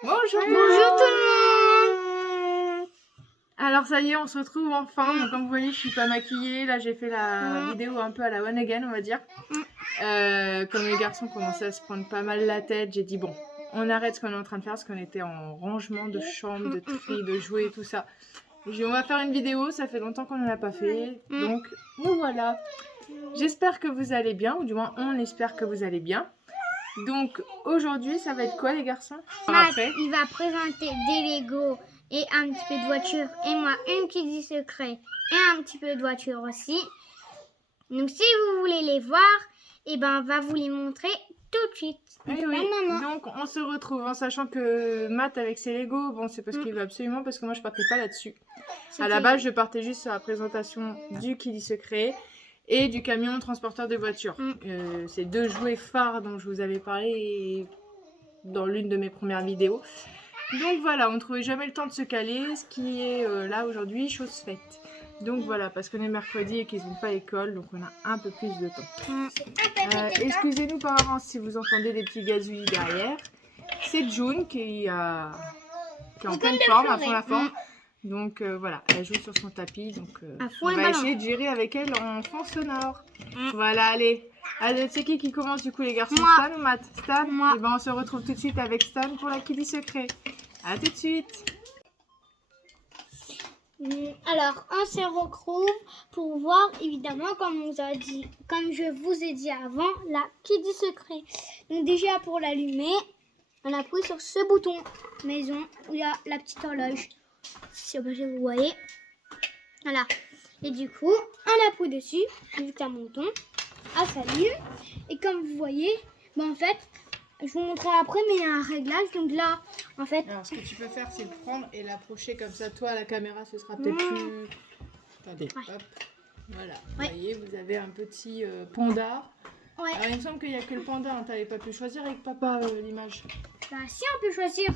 Bonjour. Bonjour tout le monde. Alors ça y est, on se retrouve enfin. Donc, comme vous voyez, je suis pas maquillée. Là, j'ai fait la vidéo un peu à la one again, on va dire. Comme les garçons commençaient à se prendre pas mal la tête, j'ai dit bon, on arrête ce qu'on est en train de faire parce qu'on était en rangement de chambre, de tri, de jouets et tout ça. J'ai dit on va faire une vidéo, ça fait longtemps qu'on n'en a pas fait. Donc nous voilà. J'espère que vous allez bien, ou du moins on espère que vous allez bien. Donc aujourd'hui, ça va être quoi les garçons? Matt, il va présenter des Lego et un petit peu de voiture. Et moi, une qui dit secret et un petit peu de voiture aussi. Donc si vous voulez les voir, et ben on va vous les montrer tout de suite. Oui, oui. Donc on se retrouve en sachant que Matt avec ses Lego, bon c'est parce qu'il veut absolument, parce que moi je partais pas là-dessus. À la base je partais juste sur la présentation du Kili Secret et du camion transporteur de voitures. C'est deux jouets phares dont je vous avais parlé dans l'une de mes premières vidéos. Donc voilà, on ne trouvait jamais le temps de se caler, ce qui est là aujourd'hui, chose faite. Donc voilà, parce qu'on est mercredi et qu'ils n'ont pas école, donc on a un peu plus de temps. Excusez-nous par avance si vous entendez des petits gazouillis derrière. C'est June qui est en pleine forme, à fond la forme. Donc voilà, elle joue sur son tapis, donc on va essayer de gérer avec elle en fond sonore. Voilà, allez. Allez, c'est qui commence du coup les garçons? Moi. Stan ou Matt? Stan. Moi. Et ben on se retrouve tout de suite avec Stan pour la Kili Secret. À tout de suite. Alors, on se retrouve pour voir, évidemment, comme je vous ai dit avant, la Kili Secret. Donc déjà, pour l'allumer, on appuie sur ce bouton maison où il y a la petite horloge. Si vous voyez. Voilà. Et du coup, on appuie dessus, juste un bouton, elle s'allume. Et comme vous voyez, en fait, je vous montrerai après, mais il y a un réglage. Donc là, en fait... Alors, ce que tu peux faire, c'est le prendre et l'approcher comme ça. Toi, à la caméra, ce sera peut-être plus... Attendez, hop. Voilà. Vous voyez, vous avez un petit panda. Ouais. Alors, il me semble qu'il n'y a que le panda. Hein. Tu n'avais pas pu choisir avec papa l'image. Bah si, on peut choisir.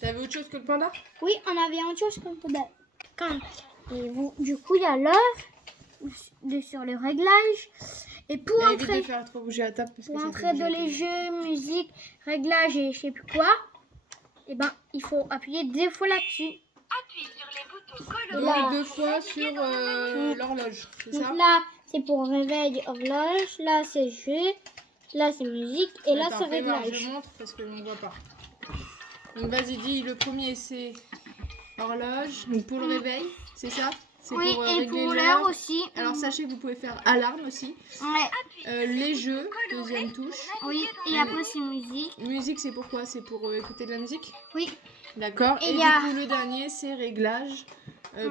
T'avais autre chose que le panda? Oui, on avait autre chose que le panda. Et vous, du coup, il y a l'heure sur le réglage. Et pour entrer... de faire trop bouger la table. Pour entrer dans les jeux, musique, réglage et je sais plus quoi, et ben il faut appuyer 2 fois là-dessus. Appuie sur les boutons colorés. Donc 2 fois sur l'horloge, c'est ça? Donc là, c'est pour réveil, horloge, là c'est jeu, là c'est musique et là c'est réglage. Je montre parce que on ne voit pas. Donc vas-y, dis, le premier c'est horloge, donc pour le réveil, c'est ça? Oui, et pour l'heure aussi. Alors sachez que vous pouvez faire alarme aussi. Ouais. Les jeux, deuxième touche. Oui, et après c'est musique. Musique, c'est pourquoi? C'est pour écouter de la musique? Oui. D'accord. Et du coup, le dernier, c'est réglage.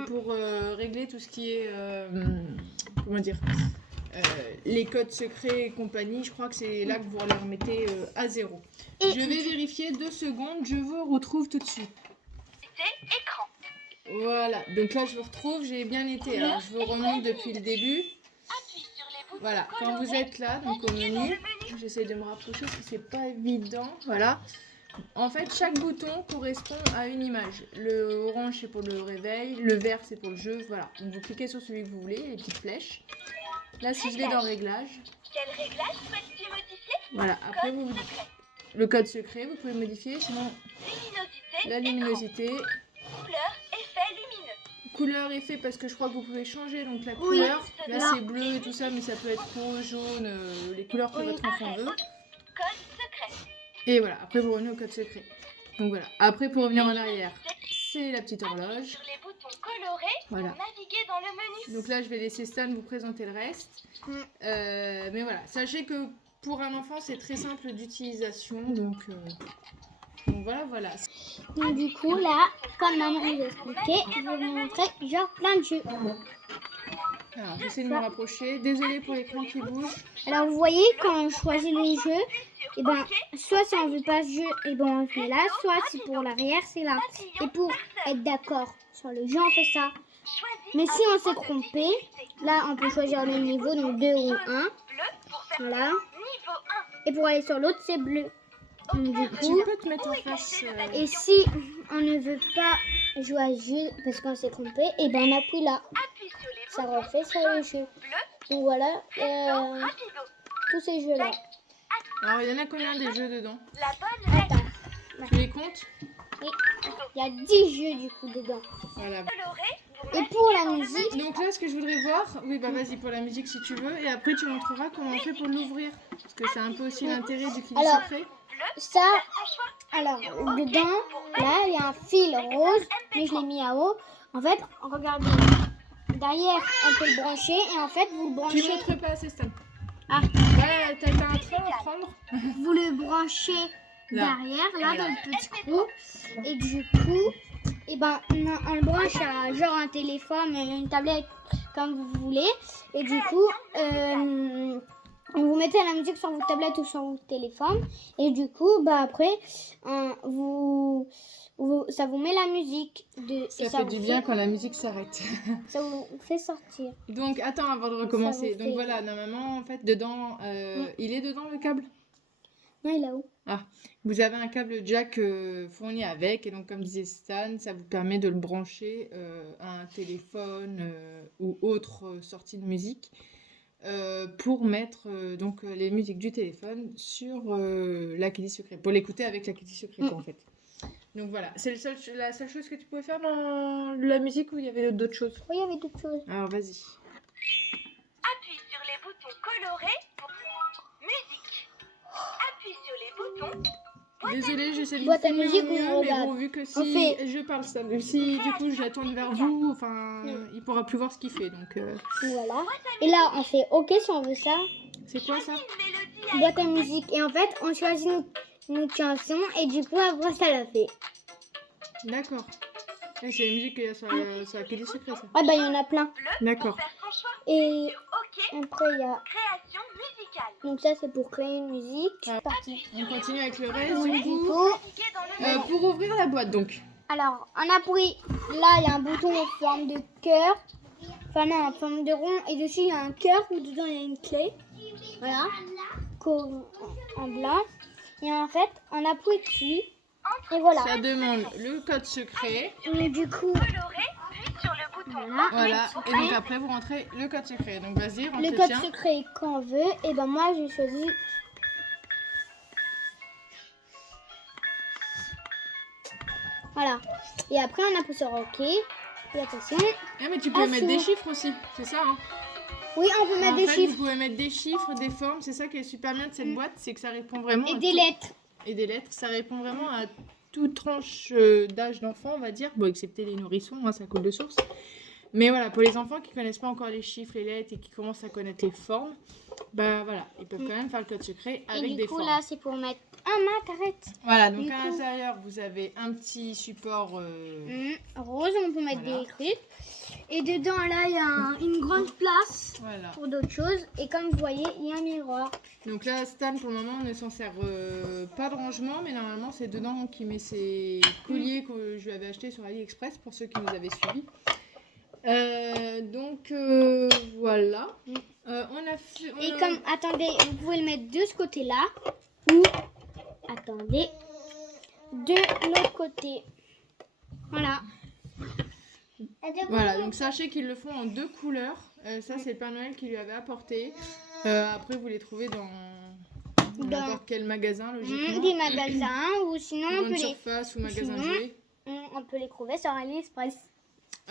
Pour régler tout ce qui est... comment dire les codes secrets et compagnie. Je crois que c'est là que vous les remettez à 0. Je vais vérifier 2 secondes. Je vous retrouve tout de suite. Écran. Voilà, donc là je vous retrouve, j'ai bien été, alors je vous remonte depuis le début. Voilà, quand vous êtes là, donc au menu, j'essaie de me rapprocher parce que c'est pas évident, voilà. En fait, chaque bouton correspond à une image. Le orange c'est pour le réveil, le vert c'est pour le jeu, voilà. Donc vous cliquez sur celui que vous voulez, les petites flèches. Là si je vais dans réglage. Quel réglage souhaites-tu modifier? Voilà, après vous le code secret, vous pouvez modifier, sinon la luminosité. Couleur, effet lumineux. Couleur, effet, parce que je crois que vous pouvez changer donc la couleur. Là c'est bleu et tout ça, mais ça peut être rouge, jaune, les couleurs que votre enfant veut. Code secret. Et voilà, après vous revenez au code secret. Donc voilà, après pour revenir en arrière, c'est la petite horloge. Sur les boutons colorés Voilà. pour naviguer dans le menu. Donc là je vais laisser Stan vous présenter le reste. Mais voilà, sachez que pour un enfant c'est très simple d'utilisation, donc voilà. Donc du coup là, comme maman nous a expliqué, je vais vous montrer genre plein de jeux. Alors j'essaie de me rapprocher, désolée pour l'écran qui bouge. Alors vous voyez quand on choisit les jeux, et ben soit si on veut pas ce jeu, et ben on le fait là, soit si pour l'arrière c'est là. Et pour être d'accord sur le jeu on fait ça. Mais si on s'est trompé, là on peut choisir le niveau, donc 2 ou 1. Voilà. Et pour aller sur l'autre c'est bleu. Donc, du coup, tu peux te mettre en face. Et si on ne veut pas jouer à ce jeu parce qu'on s'est trompé, et ben on appuie là. Ça refait sur le jeu. Donc voilà, tous ces jeux là. Alors il y en a combien des jeux dedans? La bonne règle. Attends. Tu les comptes? Il y a 10 jeux du coup dedans. Voilà. Coloré. Et pour la musique, Donc là, ce que je voudrais voir, oui, bah vas-y pour la musique si tu veux, et après tu montreras comment on fait pour l'ouvrir. Parce que c'est un peu aussi l'intérêt du Kili Alors, secret. ça, alors dedans, là, il y a un fil rose, mais je l'ai mis à haut. En fait, regardez, derrière, on peut le brancher et en fait, vous le Tu branchez, montres pas assez Stan. Ah. Ouais, t'as un train à prendre. vous le branchez Là. derrière, là, dans le petit trou. Et du coup, eh ben, on le branche à genre un téléphone, une tablette, comme vous voulez. Et du coup, vous mettez la musique sur votre tablette ou sur votre téléphone. Et du coup, bah après, ça vous met la musique. Ça et fait vous du bien quand la musique s'arrête. Ça vous fait sortir. Donc attends avant de recommencer. Ça vous Donc fait- voilà, normalement en fait dedans, il est dedans le câble. Non, il est là-haut. Vous avez un câble jack fourni avec et donc comme disait Stan, ça vous permet de le brancher à un téléphone ou autre sortie de musique pour mettre donc les musiques du téléphone sur la Kili secret, pour l'écouter avec la Kili secret quoi, en fait. Donc voilà, c'est la seule chose que tu pouvais faire dans la musique ou il y avait d'autres choses? Oui, il y avait d'autres choses. Alors vas-y. Appuie sur les boutons colorés pour musique. Appuie sur les boutons. Désolée, j'essaie de Boîte à vous filmer musique au ou mieux, on mais regarde? bon, vu que si On fait- je parle ça, si du coup je la tourne vers vous, enfin, il pourra plus voir ce qu'il fait, donc Voilà. Et là, on fait OK si on veut ça. c'est quoi ça? Une mélodie à Boîte à musique. Et en fait, on choisit notre chanson et du coup, après, ça la fait. D'accord. Eh, c'est la musique qu'il y a sur la Kili secret, ça. Ah bah, il y en a plein. D'accord. faire son choix. Et OK. après, il y a... Création musicale. Donc ça, c'est pour créer une musique. Ouais. C'est parti. On continue avec le reste, Donc, du du coup. coup, Naviguer dans le Pour ouvrir la boîte, donc. alors, on appuie. Là, il y a un bouton en forme de cœur. Enfin, non, en forme de rond. Et dessus, il y a un cœur où dedans, il y a une clé. Voilà. En blanc. Et en fait, on appuie dessus. Et voilà. Ça demande le code secret. Et du coup, coloré, puis sur le bouton. voilà. Voilà. Et donc après, vous rentrez le code secret. Donc vas-y, rentre Le le code tien. secret qu'on veut. Et ben moi, j'ai choisi. Voilà. Et après, on appuie sur OK. Et attention. Ah, mais tu peux Ah, mettre des c'est- chiffres aussi, c'est ça, hein. Oui, on peut mettre En des fait, chiffres vous pouvez mettre des chiffres, des formes, c'est ça qui est super bien de cette boîte, c'est que ça répond vraiment et à des tout- lettres. et des lettres, ça répond vraiment à toute tranche d'âge d'enfant, on va dire, bon, excepté les nourrissons, hein, ça coule de source. Mais voilà, pour les enfants qui connaissent pas encore les chiffres, les lettres et qui commencent à connaître les formes, bah voilà, ils peuvent quand même faire le code secret Et avec du des coup, formes. là, c'est pour mettre un mat, arrête. Voilà, donc du à coup- l'intérieur, vous avez un petit support. Rose, on peut mettre Voilà. des trucs. Et dedans, là, il y a une grande place Voilà. pour d'autres choses. Et comme vous voyez, il y a un miroir. Donc là, Stan, pour le moment, ne s'en sert pas de rangement, mais normalement, c'est dedans qu'il met ses colliers que je lui avais achetés sur AliExpress pour ceux qui nous avaient suivis. Donc voilà. On a fait. Et comme, attendez, vous pouvez le mettre de ce côté-là. Ou, attendez, de l'autre côté. Voilà. Voilà, donc sachez qu'ils le font en 2 couleurs. Ça, c'est le Père Noël qui lui avait apporté. Après, vous les trouvez dans n'importe quel magasin, logiquement. Des magasins, ou sinon, Grande surface ou magasin de sinon- jouets. on peut les trouver sur AliExpress.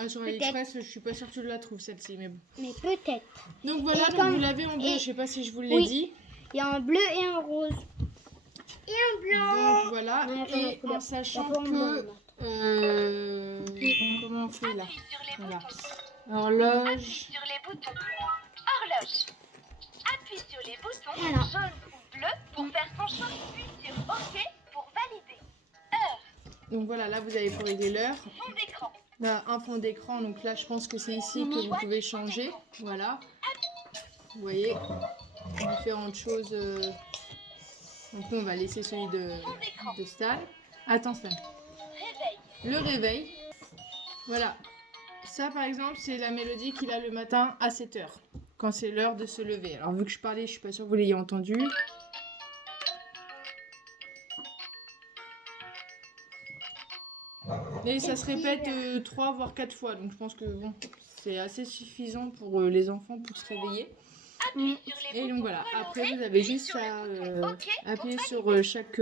Ah, sur peut-être. AliExpress, je suis pas sûre que tu la trouves celle-ci, mais bon. Mais peut-être. Donc voilà, Et donc comme- vous l'avez en bleu, et- je sais pas si je vous l'ai Oui. dit. Il y a un bleu et un rose. Et un blanc. Donc voilà, Ouais, et ouais, en sachant d'accord, que... comment on fait là? Appuie sur les Voilà. boutons. Horloge. Appuie sur les boutons. Horloge. Appuie sur les boutons Voilà. jaune ou bleu pour faire son choix. Puis sur OK pour valider. Donc voilà, là vous avez pour régler l'heure. Fond d'écran. Là, un fond d'écran, donc là je pense que c'est ici que vous pouvez changer. Voilà. Vous voyez, différentes choses. Donc nous on va laisser celui de Stan. Attends Stan. Réveil. Le réveil. Voilà. Ça par exemple c'est la mélodie qu'il a le matin à 7h. Quand c'est l'heure de se lever. Alors vu que je parlais, je suis pas sûre que vous l'ayez entendu. Et ça se répète 3 voire 4 fois. Donc je pense que bon, c'est assez suffisant pour les enfants pour se réveiller. Appuie sur les Et donc boutons voilà, colorés. après vous avez juste à appuyer sur chaque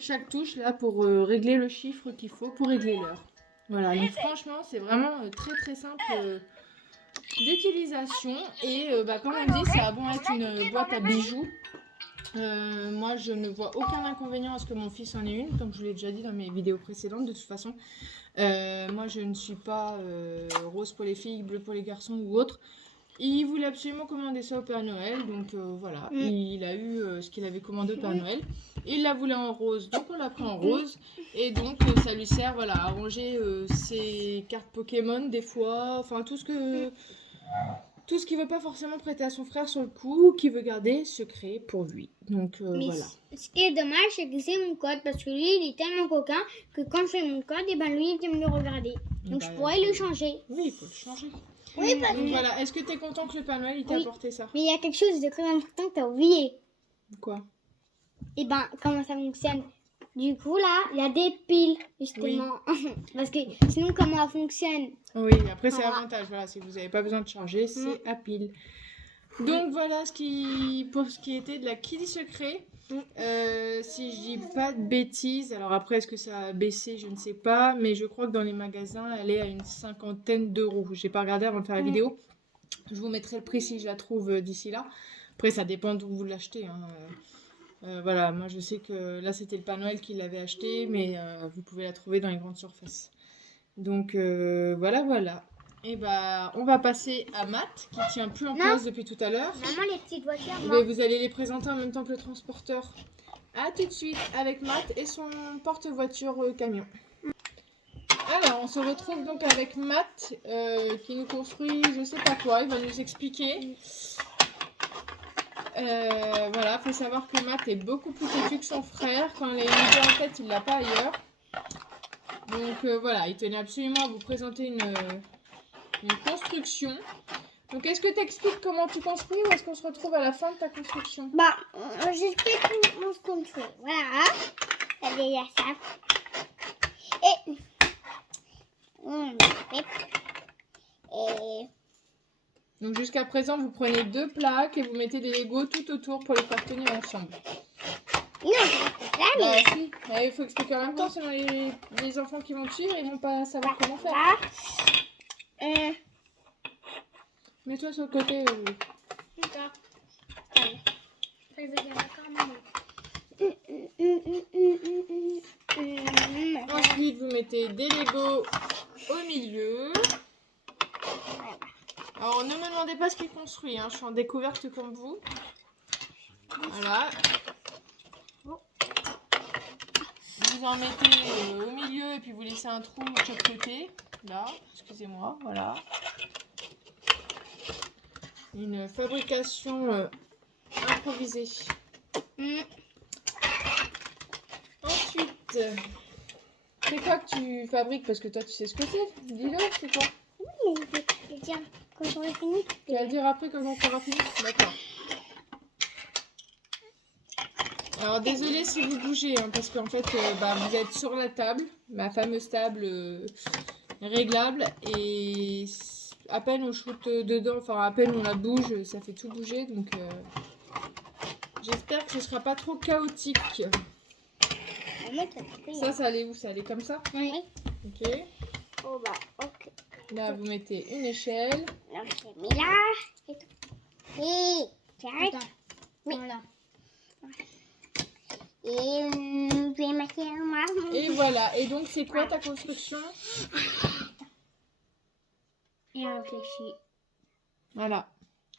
chaque touche là pour régler le chiffre qu'il faut pour régler l'heure. Voilà, donc franchement c'est vraiment très très simple d'utilisation et comme on dit ça a beau être une boîte à bijoux. Moi je ne vois aucun inconvénient à ce que mon fils en ait une, comme je vous l'ai déjà dit dans mes vidéos précédentes de toute façon. Moi je ne suis pas rose pour les filles, bleu pour les garçons ou autre. Il voulait absolument commander ça au Père Noël, donc voilà, il a eu ce qu'il avait commandé au Père Noël. Il la voulait en rose, donc on l'a pris en rose. Et donc ça lui sert voilà, à ranger ses cartes Pokémon des fois, enfin tout ce qu'il veut pas forcément prêter à son frère sur le coup, ou qu'il veut garder secret pour lui. Donc Mais voilà. ce qui est dommage, c'est que c'est mon code, parce que lui, il est tellement coquin que quand je fais mon code, et ben lui, il aime le regarder. Donc je pourrais le changer. Oui, il faut le changer. Oui, parce Donc voilà, est-ce que tu es content que le Père Noël il t'a apporté ça? Mais il y a quelque chose de très important que tu as oublié. Quoi? Et ben, comment ça fonctionne? Du coup, là, il y a des piles, justement. Parce que sinon, comment ça fonctionne? Oui, après c'est avantage. Voilà, si vous n'avez pas besoin de charger, c'est à pile. Donc voilà pour ce qui était de la Kiddy Secret. Si je dis pas de bêtises, alors après est-ce que ça a baissé, je ne sais pas, mais je crois que dans les magasins elle est à une 50aine d'euros. J'ai pas regardé avant de faire la vidéo. Je vous mettrai le prix si je la trouve d'ici là. Après ça dépend d'où vous l'achetez. Voilà, moi je sais que là c'était le Père Noël qui l'avait acheté, mais vous pouvez la trouver dans les grandes surfaces. Donc voilà. Et on va passer à Matt qui tient plus en place depuis tout à l'heure. Maman, les petites voitures, Mais vous allez les présenter en même temps que le transporteur. A tout de suite avec Matt et son porte-voiture camion. Alors on se retrouve donc avec Matt qui nous construit je sais pas quoi, il va nous expliquer. Voilà, faut savoir que Matt est beaucoup plus têtu que son frère. Quand il a une idée en tête, il l'a pas ailleurs. Donc voilà, il tenait absolument à vous présenter une construction. Donc est-ce que tu expliques comment tu construis ou est-ce qu'on se retrouve à la fin de ta construction? J'explique comment je construis. Voilà. Il y a déjà ça. Et donc jusqu'à présent, vous prenez 2 plaques et vous mettez des Legos tout autour pour les faire tenir ensemble. non, c'est ça, mais... Si. Il faut expliquer en même temps, sinon les enfants qui vont te suivre, ils vont pas savoir comment faire. Mets-toi sur le côté. D'accord. Je veux dire d'accord, maman. Ensuite, vous mettez des Legos au milieu. Alors, ne me demandez pas ce qu'il construit, je suis en découverte comme vous. Voilà. Vous en mettez au milieu et puis vous laissez un trou de chaque côté. Là, excusez-moi, voilà. Une fabrication improvisée. Ensuite, c'est quoi que tu fabriques? Parce que toi, tu sais ce que c'est. Dis-le, c'est quoi? Oui, mais je vais dire quand j'aurai fini. Tu vas le dire après quand on aura fini? D'accord. Alors, désolé si vous bougez, parce qu'en fait, vous êtes sur la table, ma fameuse table réglable, et à peine on shoot dedans, enfin à peine on la bouge, ça fait tout bouger, donc j'espère que ce sera pas trop chaotique. Ça allait où? Ça allait comme ça? Oui. Ok. Oh ok. Là, vous mettez une échelle. Alors, j'ai mis là. Et tout. Et j'arrête. Oui. Voilà. Et je vais mettre moi. Et voilà. Et donc, c'est quoi ta construction? Et réfléchis. Voilà.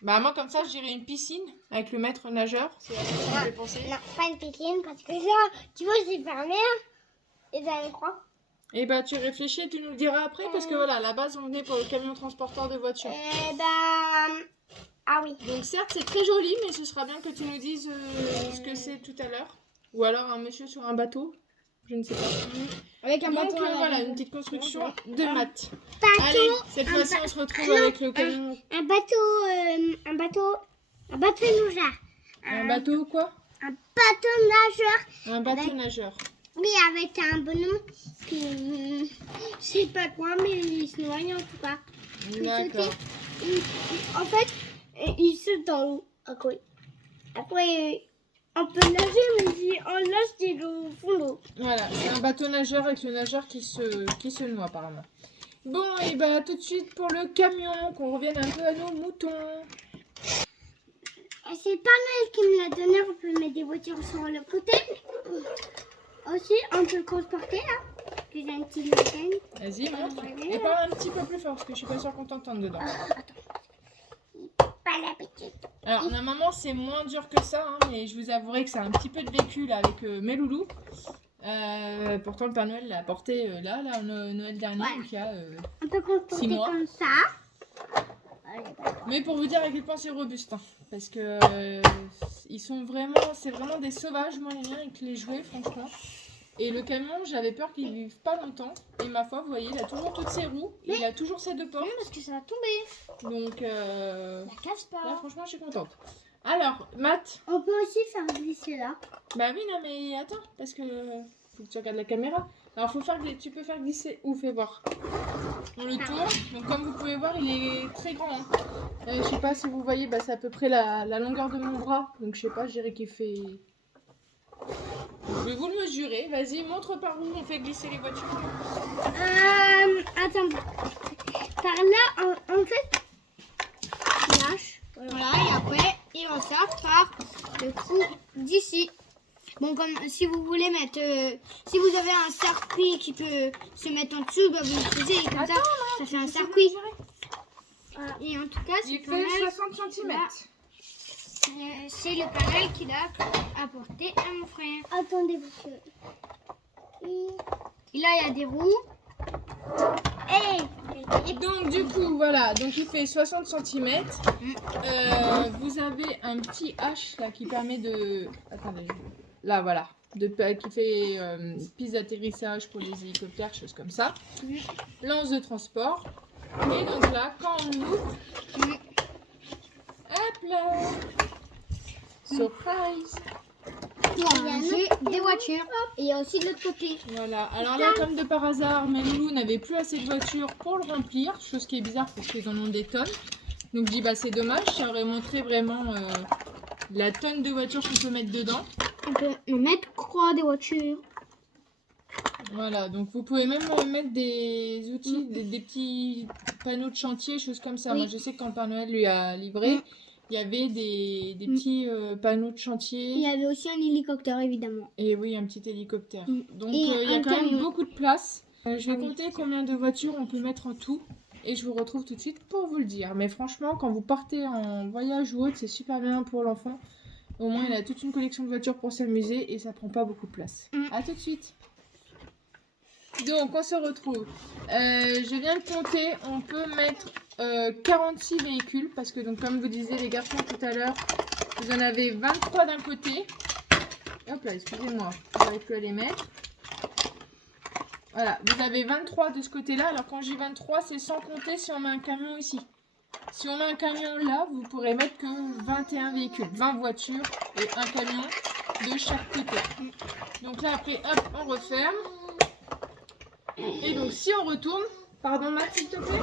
Moi, comme ça, je dirais une piscine avec le maître nageur. C'est la piscine que j'ai pensé. Non, pas une piscine parce que là, tu vois, c'est fermé. Et ça me croit. Et tu réfléchis et tu nous le diras après parce que voilà, à la base, on venait pour le camion transporteur de voitures. Ah oui. Donc, certes, c'est très joli, mais ce sera bien que tu nous dises ce que c'est tout à l'heure. Ou alors un monsieur sur un bateau. Je ne sais pas. Avec un Donc, bateau. voilà, une petite construction de maths. Bateau. Allez, cette fois-ci, on se retrouve avec le camion. Un bateau nageur. Un bateau quoi? Un bateau nageur. Un bateau nageur. Oui, avec un bonhomme qui, je sais pas quoi, mais il se noie en tout cas. D'accord. En fait, il saute dans l'eau. Après, On peut nager, mais si on lâche des au fond d'eau. Voilà, c'est un bateau nageur avec le nageur qui se noie apparemment. Bon, et bah tout de suite pour le camion, qu'on revienne un peu à nos moutons. Et c'est pas mal qui me l'a donné. On peut mettre des voitures sur le côté. Aussi, on peut le transporter là. J'ai un petit week-end. Vas-y, montre. Et parle un petit peu plus fort parce que je suis pas sûre qu'on t'entende dedans. Pas la petite. Alors, normalement, c'est moins dur que ça, hein, mais je vous avouerai que c'est un petit peu de vécu là avec mes loulous. Pourtant, le Père Noël l'a apporté là, au Noël dernier, Ouais. donc il y a On peut 6 transporter mois. comme ça. Mais pour vous dire à quel point c'est robuste, hein, parce que ils sont vraiment, c'est vraiment des sauvages, moi les miens, avec les jouets, franchement. Et le camion, j'avais peur qu'il vive pas longtemps. Et ma foi, vous voyez, il a toujours toutes ses roues, et il a toujours ses 2 portes. Non, parce que ça va tomber. Donc, La casse là, pas. franchement, je suis contente. Alors, Matt, On peut aussi faire glisser là. bah oui, non, mais attends, parce que faut que tu regardes la caméra. Alors, tu peux faire glisser où, fais voir. On le tourne. Donc, comme vous pouvez voir, il est très grand. Hein. Je sais pas si vous voyez, bah, c'est à peu près la longueur de mon bras. Donc, je sais pas, je dirais qu'il fait. Je vais vous le mesurer. Vas-y, montre par où on fait glisser les voitures. Attends. Par là, en fait, tu lâches. Voilà, et après, il ressort par le trou d'ici. Bon, comme si vous voulez mettre, si vous avez un circuit qui peut se mettre en dessous, bah, vous le faisiez et comme ça fait un circuit. Et en tout cas, Il c'est fait 60 cm. c'est le panel qu'il a apporté à mon frère. Attendez, parce que... Et là, il y a des roues. Donc du coup voilà, donc il fait 60 cm. Vous avez un petit H là qui permet de... Attendez, là voilà. Qui fait piste d'atterrissage pour les hélicoptères, choses comme ça. Lance de transport. Et donc là, quand on ouvre... Hop là, surprise. Il y a des voitures. Et il y a aussi de l'autre côté. Voilà, alors là, comme de par hasard, mes loulous n'avaient plus assez de voitures pour le remplir, chose qui est bizarre parce qu'ils en ont des tonnes. Donc je dis, bah c'est dommage, ça aurait montré vraiment la tonne de voitures qu'on peut mettre dedans. On peut mettre croix des voitures. Voilà, donc vous pouvez même mettre des outils, des petits panneaux de chantier, choses comme ça. Oui. Moi je sais que quand le Père Noël lui a livré, il y avait des petits panneaux de chantier. Il y avait aussi un hélicoptère, évidemment. Et oui, un petit hélicoptère. Donc Et il y a un quand même camion. beaucoup de place. Je vais compter combien de voitures on peut mettre en tout. Et je vous retrouve tout de suite pour vous le dire. Mais franchement, quand vous partez en voyage ou autre, c'est super bien pour l'enfant. Au moins, il a toute une collection de voitures pour s'amuser et ça prend pas beaucoup de place. A tout de suite. Donc, on se retrouve. Je viens de compter. On peut mettre 46 véhicules. Parce que, donc, comme vous disiez les garçons tout à l'heure, vous en avez 23 d'un côté. Hop là, excusez-moi. J'arrive plus à les mettre. Voilà, vous avez 23 de ce côté-là. Alors, quand je dis 23, c'est sans compter si on met un camion ici. Si on met un camion là, vous pourrez mettre que 21 véhicules, 20 voitures et un camion de chaque côté. Donc là, après, hop, on referme. Et donc, si on retourne... Pardon, Matt, s'il te plaît.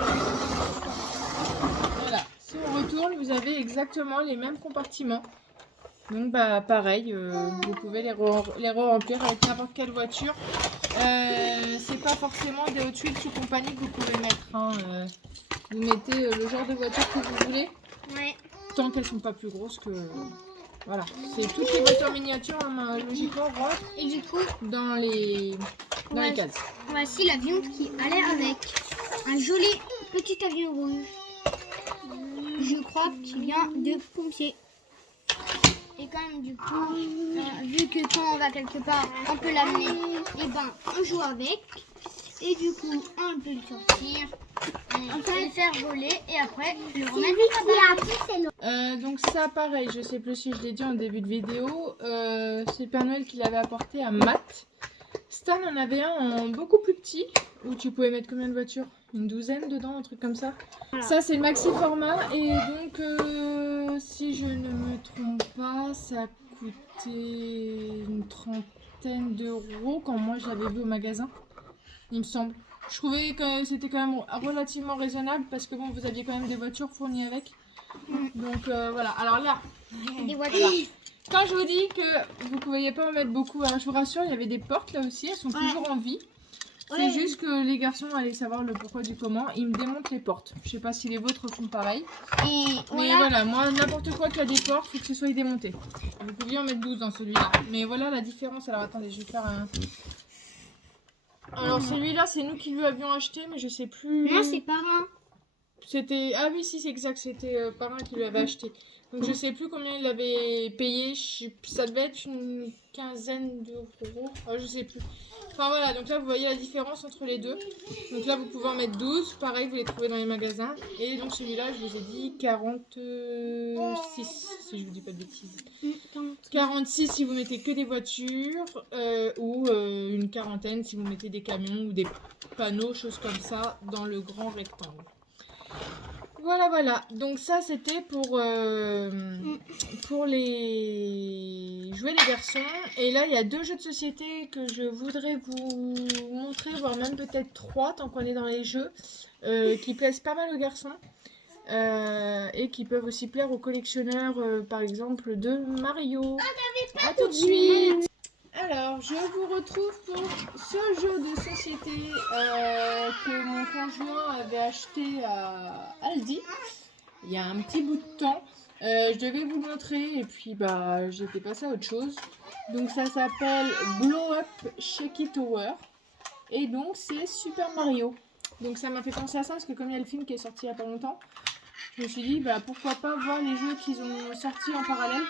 Voilà, si on retourne, vous avez exactement les mêmes compartiments. Donc, bah, pareil, vous pouvez les re-remplir avec n'importe quelle voiture. C'est pas forcément des Hot Wheels ou compagnie que vous pouvez mettre. Hein. Vous mettez le genre de voiture que vous voulez. Ouais. Tant qu'elles sont pas plus grosses que... Voilà. C'est toutes les voitures miniatures, hein, logiquement, rentrent Et du coup, dans les cases. voici l'avion qui allait avec. Un joli petit avion rouge. Je crois qu'il vient de pompiers. Et comme du coup, vu que quand on va quelque part, on peut l'amener, et ben on joue avec. Et du coup, on peut le sortir, on peut le faire voler et après le remettre. Donc ça, pareil, je sais plus si je l'ai dit en début de vidéo, c'est le Père Noël qui l'avait apporté à Matt. Stan en avait un en beaucoup plus petit, où tu pouvais mettre combien de voitures? Une douzaine dedans, un truc comme ça. Voilà. Ça, c'est le maxi format, et donc, si je ne me trompe pas, ça coûtait une trentaine d'euros quand moi je l'avais vu au magasin, il me semble. Je trouvais que c'était quand même relativement raisonnable, parce que bon, vous aviez quand même des voitures fournies avec. Donc voilà, alors là, Des voitures. Quand je vous dis que vous ne pouviez pas en mettre beaucoup, alors je vous rassure, il y avait des portes là aussi, elles sont toujours en vie. C'est juste que les garçons allaient savoir le pourquoi du comment. Ils me démontent les portes. Je sais pas si les vôtres font pareil. Mais voilà, moi, n'importe quoi qui a des portes, il faut que ce soit démonté. Vous pouviez en mettre 12 dans celui-là. Mais voilà la différence. Alors attendez, je vais faire un... Alors celui-là, c'est nous qui lui avions acheté, mais je sais plus... Non, c'est parrain. C'était... Ah oui, si, c'est exact. C'était parrain qui lui avait acheté. Donc je sais plus combien il l'avait payé. Ça devait être une quinzaine d'euros. Ah, je sais plus. Enfin voilà, donc là vous voyez la différence entre les deux. Donc là vous pouvez en mettre 12, pareil vous les trouvez dans les magasins. Et donc celui-là je vous ai dit 46, si je vous dis pas de bêtises. 46 si vous mettez que des voitures, ou une quarantaine si vous mettez des camions ou des panneaux, choses comme ça, dans le grand rectangle. Voilà, voilà. Donc ça, c'était pour les jouets des garçons. Et là, il y a 2 jeux de société que je voudrais vous montrer, voire même peut-être 3, tant qu'on est dans les jeux, qui plaisent pas mal aux garçons. Et qui peuvent aussi plaire aux collectionneurs, par exemple, de Mario. À tout de suite. Alors, je vous retrouve pour ce jeu de société que mon conjoint avait acheté à Aldi il y a un petit bout de temps. Je devais vous le montrer et puis bah j'étais passée à autre chose. Donc ça s'appelle Blow Up Shaky Tower et donc c'est Super Mario. Donc ça m'a fait penser à ça parce que comme il y a le film qui est sorti il y a pas longtemps, je me suis dit bah pourquoi pas voir les jeux qu'ils ont sortis en parallèle.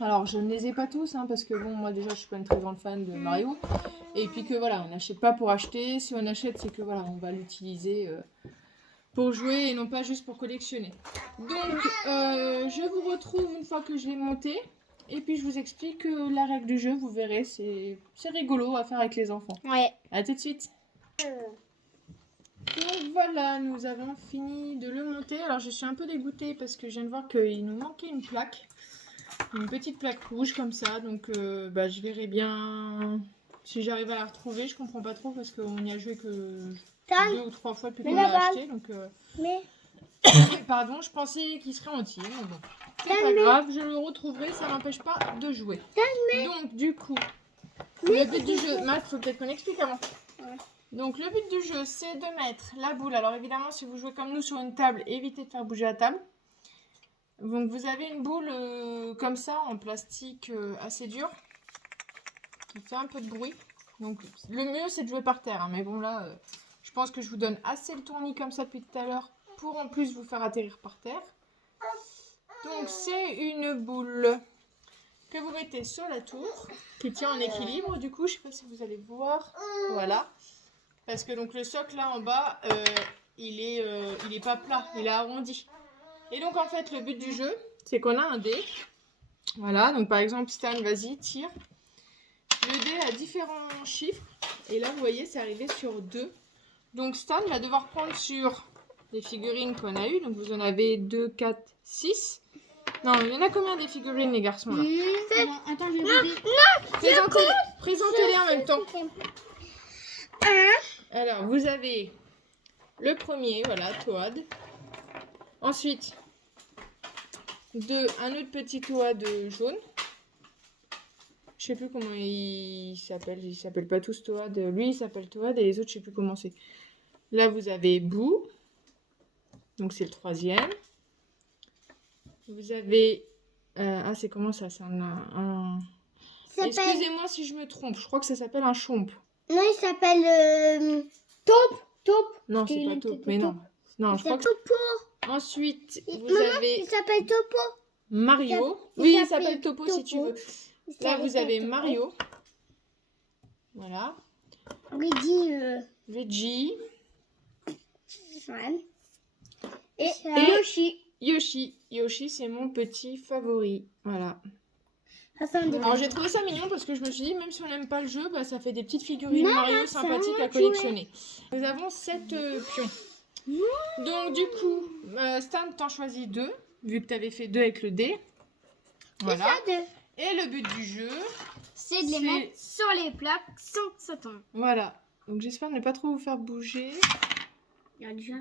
Alors je ne les ai pas tous hein, parce que bon moi déjà je suis pas une très grande fan de Mario et puis que voilà on n'achète pas pour acheter, si on achète c'est que voilà on va l'utiliser pour jouer et non pas juste pour collectionner. Donc je vous retrouve une fois que je l'ai monté et puis je vous explique la règle du jeu, vous verrez c'est rigolo à faire avec les enfants. Ouais. À tout de suite. Donc voilà, nous avons fini de le monter. Alors je suis un peu dégoûtée parce que je viens de voir qu'il nous manquait une plaque. Une petite plaque rouge comme ça, donc bah, je verrai bien si j'arrive à la retrouver. Je comprends pas trop parce qu'on n'y a joué que 2 ou 3 fois depuis qu'on l'a acheté. Donc, pardon, je pensais qu'il serait entier, mais bon, c'est pas grave, je le retrouverai, ça n'empêche pas de jouer. Donc du coup, le but du jeu, Matt, faut peut-être qu'on explique avant. Ouais. Donc le but du jeu, c'est de mettre la boule. Alors évidemment, si vous jouez comme nous sur une table, évitez de faire bouger la table. Donc vous avez une boule comme ça en plastique assez dur qui fait un peu de bruit. Donc le mieux c'est de jouer par terre hein, mais bon là je pense que je vous donne assez le tournis comme ça depuis tout à l'heure pour en plus vous faire atterrir par terre. Donc c'est une boule que vous mettez sur la tour qui tient en équilibre du coup, je sais pas si vous allez voir, voilà. Parce que donc le socle là en bas il est pas plat, il est arrondi. Et donc en fait le but du jeu c'est qu'on a un dé. Voilà, donc par exemple Stan vas-y tire. Le dé a différents chiffres. Et là vous voyez c'est arrivé sur 2. Donc Stan va devoir prendre sur les figurines qu'on a eues. Donc vous en avez 2, 4, 6. Non, il y en a combien des figurines les garçons là? Attends, je vais vous dire. Présentez-les en même temps. Alors vous avez le premier, voilà, Toad. Ensuite un autre petit Toad jaune. Je sais plus comment il s'appelle. Ils s'appellent pas tous Toad. Lui il s'appelle Toad et les autres je sais plus comment c'est. Là vous avez Boo. Donc c'est le 3e. Vous avez ah c'est comment ça? C'est un... Excusez-moi si je me trompe. Je crois que ça s'appelle un chomp. Non, il s'appelle Taupe. Non, c'est pas Taupe. Mais non. Non, je crois que... Topo. Ensuite, vous Maman, avez il s'appelle Topo. Mario. Oui, il s'appelle Topo si tu veux. Là, vous avez Mario. Voilà. Luigi. Ouais. Et Yoshi. Yoshi, c'est mon petit favori. Voilà. Alors, j'ai trouvé ça mignon parce que je me suis dit, même si on n'aime pas le jeu, bah, ça fait des petites figurines Mario sympathiques à collectionner. Nous avons 7 pions. Donc, du coup, Stan, t'en choisis 2, vu que tu avais fait 2 avec le dé. Voilà. Et le but du jeu, c'est de les mettre sur les plaques sans que ça tombe. Voilà. Donc, j'espère ne pas trop vous faire bouger. Regarde déjà.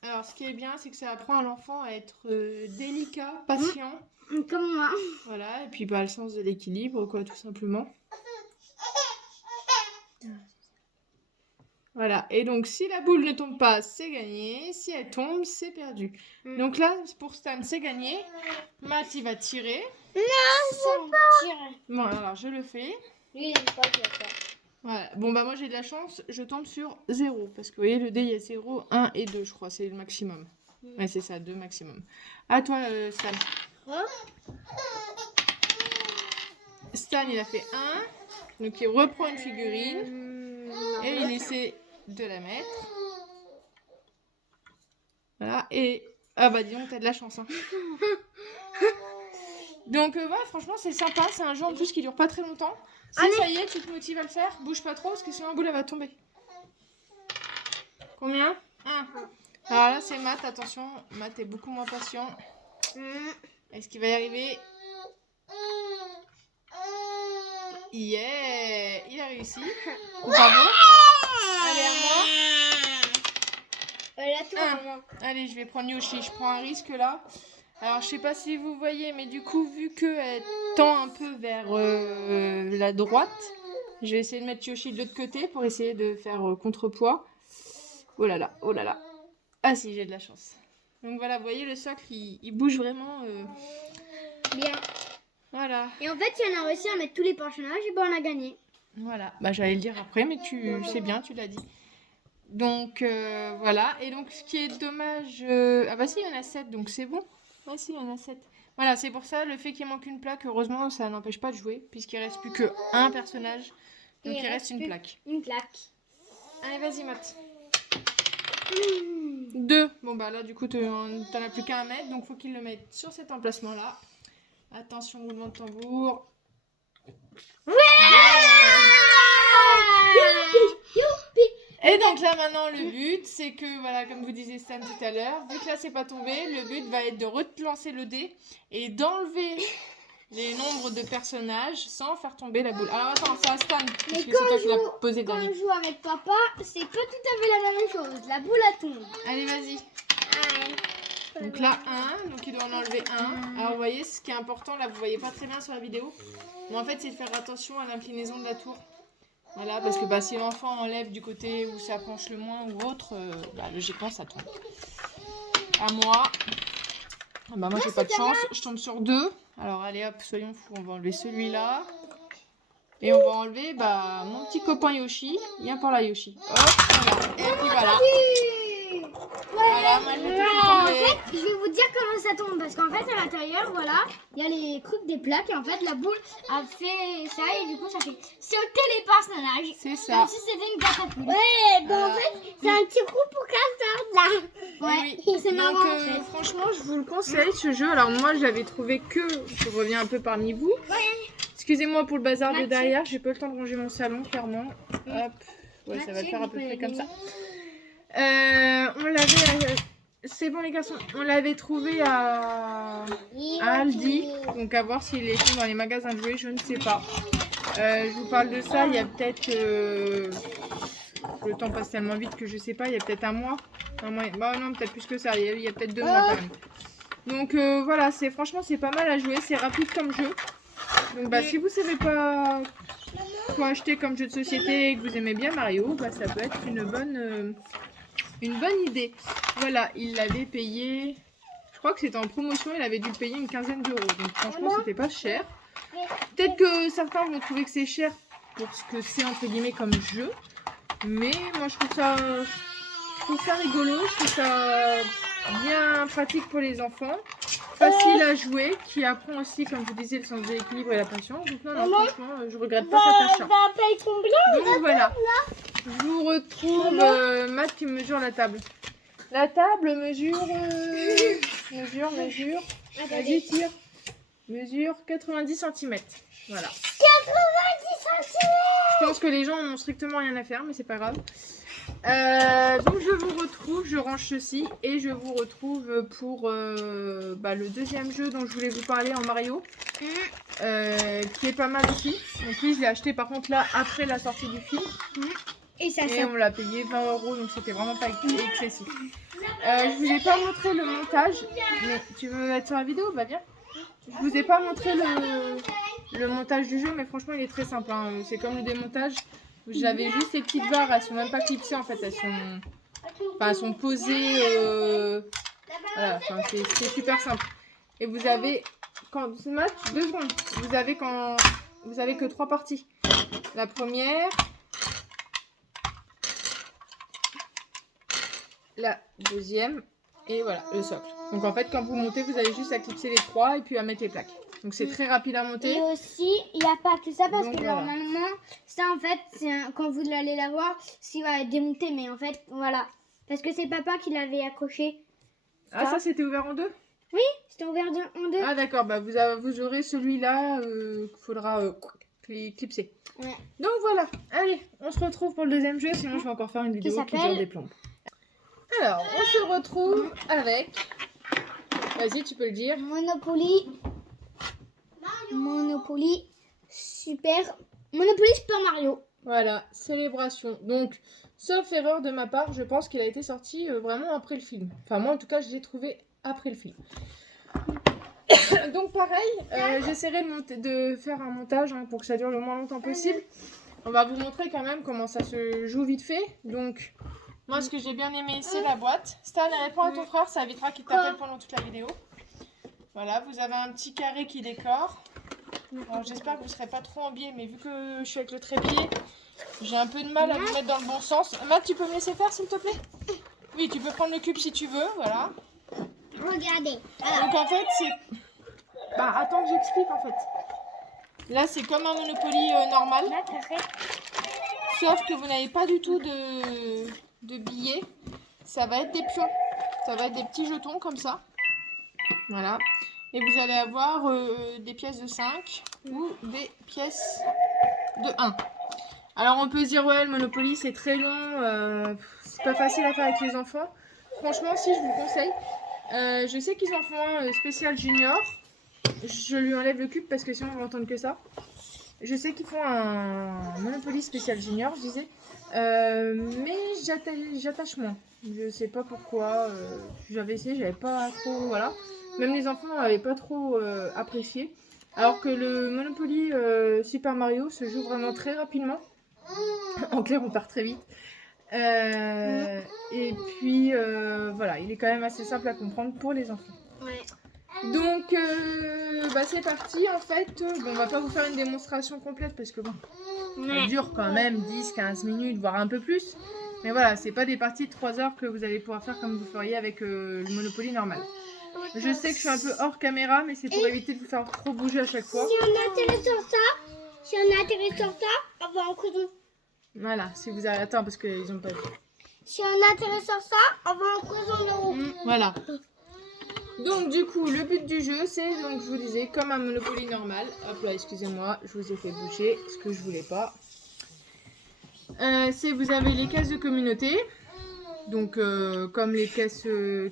Alors, ce qui est bien, c'est que ça apprend à l'enfant à être délicat, patient. Comme moi. Voilà, et puis bah, le sens de l'équilibre, quoi, tout simplement. Voilà, et donc si la boule ne tombe pas, c'est gagné. Si elle tombe, c'est perdu. Donc là, pour Stan, c'est gagné. Matt, il va tirer. Bon, alors je le fais. Lui, il aime pas qu'il va faire. Voilà. Bon, bah moi j'ai de la chance, je tombe sur 0. Parce que vous voyez, le dé, il y a 0, 1 et 2, je crois, c'est le maximum. Ouais, c'est ça, 2 maximum. À toi, Stan. Hein? Stan, il a fait 1. Donc il reprend une figurine. Et il essaie de la mettre. Voilà, et... Ah bah dis donc, t'as de la chance. Hein. Donc ouais, franchement, c'est sympa. C'est un jeu en plus qui dure pas très longtemps. Si Allez. ça y est, tu te motives à le faire, bouge pas trop parce que sinon la boule, elle va tomber. Combien 1. Alors là, c'est Matt, attention. Matt est beaucoup moins patient. Est-ce qu'il va y arriver? Yeah, il a réussi. Bravo. Allez, à moi. La tour, Un. maman. Allez, je vais prendre Yoshi. Je prends un risque là. Alors, je sais pas si vous voyez, mais du coup, vu qu'elle tend un peu vers la droite, je vais essayer de mettre Yoshi de l'autre côté pour essayer de faire contrepoids. Oh là là, oh là là. Ah si, j'ai de la chance. Donc voilà, vous voyez, le socle, il bouge vraiment. Bien. Voilà. Et en fait, si on a réussi à mettre tous les personnages, et ben on a gagné. Voilà. Bah, j'allais le dire après, mais c'est bien, tu l'as dit. Donc voilà. Et donc, ce qui est dommage... Ah bah si, il y en a 7, donc c'est bon. Ah si, il y en a 7. Voilà, c'est pour ça, le fait qu'il manque une plaque, heureusement, ça n'empêche pas de jouer, puisqu'il reste plus qu'un personnage. Donc il reste une plus plaque. Une plaque. Allez, vas-y, Matt. 2. Bon, bah là, du coup, t'en as plus qu'à 1 mètre, donc faut qu'il le mette sur cet emplacement-là. Attention, roulement de tambour. Et donc là maintenant le but c'est que voilà comme vous disiez Stan tout à l'heure, vu que là c'est pas tombé, le but va être de relancer le dé et d'enlever les nombres de personnages sans faire tomber la boule. Alors attends, c'est à Stan, parce que c'est toi qui l'as posé Quand dernier. on joue avec papa, c'est pas tout à fait la même chose. La boule elle tombe. Allez vas-y. Donc là 1, donc il doit en enlever 1. Alors vous voyez ce qui est important, là vous voyez pas très bien sur la vidéo, mais en fait c'est de faire attention à l'inclinaison de la tour. Voilà, parce que bah, si l'enfant enlève du côté où ça penche le moins ou autre, bah, logiquement ça tombe. À moi. Ah, bah, moi j'ai pas de chance, je tombe sur 2. Alors allez hop, soyons fous, on va enlever celui-là. Et on va enlever bah, mon petit copain Yoshi. Viens par là Yoshi. Hop, voilà. Et puis voilà. Voilà, moi je vais tout En tomber. fait, je vais vous dire comment ça tombe. Parce qu'en fait, à l'intérieur, voilà, il y a les trucs des plaques. Et en fait, la boule a fait ça. Et du coup, ça fait sauter les personnages. C'est ça. Comme si c'était une catapulte. Ouais, bon, en fait, c'est un petit coup pour casser là. Ouais, Oui. c'est Donc marrant. En fait. franchement, je vous le conseille ce jeu. Alors moi, j'avais trouvé que, je reviens un peu parmi vous. Excusez-moi pour le bazar de derrière, j'ai pas le temps de ranger mon salon, clairement. Hop, ouais, ça va le faire à peu près comme ça. On l'avait, c'est bon les garçons, on l'avait trouvé à Aldi, donc à voir s'il est dans les magasins de jouets, je ne sais pas. Je vous parle de ça, il y a peut-être, le temps passe tellement vite que je sais pas, il y a peut-être un mois, bah non peut-être plus que ça, il y a peut-être 2 mois quand même. Donc voilà, franchement c'est pas mal à jouer, c'est rapide comme jeu. Donc bah si vous savez pas quoi acheter comme jeu de société et que vous aimez bien Mario, bah ça peut être une bonne idée. Voilà, il l'avait payé, je crois que c'était en promotion, il avait dû le payer une quinzaine d'euros. Donc franchement c'était pas cher. Peut-être que certains vont trouver que c'est cher pour ce que c'est entre guillemets comme jeu. Mais moi je trouve ça rigolo, je trouve ça bien pratique pour les enfants. Facile à jouer, qui apprend aussi, comme je vous disais, le sens de l'équilibre et la patience. Donc non, franchement, je regrette pas cet achat. Donc voilà, je vous retrouve Matt qui mesure la table. La table mesure, mesure, vas-y tire, mesure 90 cm. Voilà. 90 cm. Je pense que les gens n'ont strictement rien à faire, mais c'est pas grave. Donc je vous retrouve, je range ceci et je vous retrouve pour le deuxième jeu dont je voulais vous parler en Mario, qui est pas mal aussi. Donc lui je l'ai acheté par contre là après la sortie du film Et ça et on l'a payé 20 €, donc c'était vraiment pas excessif. Je vous ai pas montré le montage, mais tu veux être sur la vidéo? Bah viens. Je vous ai pas montré le montage du jeu, mais franchement il est très simple. Hein. C'est comme le démontage. Vous avez juste ces petites barres, elles sont même pas clipsées en fait, elles sont posées. Voilà, enfin, c'est super simple. Et vous avez, quand ce match, 2 secondes, vous avez que 3 parties. La première, la deuxième et voilà le socle. Donc en fait quand vous montez, vous avez juste à clipser les 3 et puis à mettre les plaques. Donc c'est très rapide à monter. Et aussi, il n'y a pas que ça parce Donc, que voilà. normalement, ça en fait, quand vous allez la voir, ça va être démonté. Mais en fait, voilà. Parce que c'est papa qui l'avait accroché. Ah ça c'était ouvert en 2? C'était ouvert en 2. Ah d'accord, bah vous aurez celui-là qu'il faudra clipser. Ouais. Donc voilà, allez, on se retrouve pour le deuxième jeu, sinon je vais encore faire une vidéo qui dure s'appelle des plombes. Alors, on se retrouve avec... Vas-y, tu peux le dire. Monopoly Super Mario. Voilà, célébration. Donc, sauf erreur de ma part, je pense qu'il a été sorti vraiment après le film. Enfin, moi en tout cas, je l'ai trouvé après le film. Donc pareil, j'essaierai de faire un montage hein, pour que ça dure le moins longtemps possible. On va vous montrer quand même comment ça se joue vite fait. Donc, moi ce que j'ai bien aimé, c'est la boîte. Stan, réponds à ton frère, ça évitera qu'il t'appelle pendant toute la vidéo. Voilà, vous avez un petit carré qui décore. Alors j'espère que vous ne serez pas trop en biais, mais vu que je suis avec le trépied, j'ai un peu de mal à vous mettre dans le bon sens. Matt, tu peux me laisser faire s'il te plaît? Oui, tu peux prendre le cube si tu veux, voilà. Regardez. Donc en fait, c'est... Bah attends que j'explique en fait. Là, c'est comme un Monopoly normal. Sauf que vous n'avez pas du tout de billets. Ça va être des pions. Ça va être des petits jetons comme ça. Voilà. Et vous allez avoir des pièces de 5 ou des pièces de 1. Alors on peut se dire ouais le Monopoly c'est très long, c'est pas facile à faire avec les enfants. Franchement si je vous conseille. Je sais qu'ils en font un spécial junior. Je lui enlève le cube parce que sinon on va entendre que ça. Je sais qu'ils font un Monopoly spécial junior je disais. Mais j'attache moins. Je sais pas pourquoi. J'avais essayé, j'avais pas trop... Voilà. Même les enfants n'avaient pas trop apprécié. Alors que le Monopoly Super Mario se joue vraiment très rapidement. En clair, on part très vite. Et puis, voilà, il est quand même assez simple à comprendre pour les enfants. Ouais. Donc, bah, c'est parti. En fait, bon, on va pas vous faire une démonstration complète parce que bon, ça dure quand même 10-15 minutes, voire un peu plus. Mais voilà, c'est pas des parties de 3 heures que vous allez pouvoir faire comme vous feriez avec le Monopoly normal. Je sais que je suis un peu hors caméra, mais c'est pour éviter de vous faire trop bouger à chaque fois. Si on atterrit sur ça, on va en coudre. Voilà, si vous avez... Attends, parce qu'ils ont pas vu. Si on atterrit sur ça, on va en coudre. Voilà. Donc du coup, le but du jeu, c'est, donc je vous disais, comme un Monopoly normal. Hop là, excusez-moi, je vous ai fait bouger, ce que je voulais pas. C'est, vous avez les caisses de communauté. Donc comme les caisses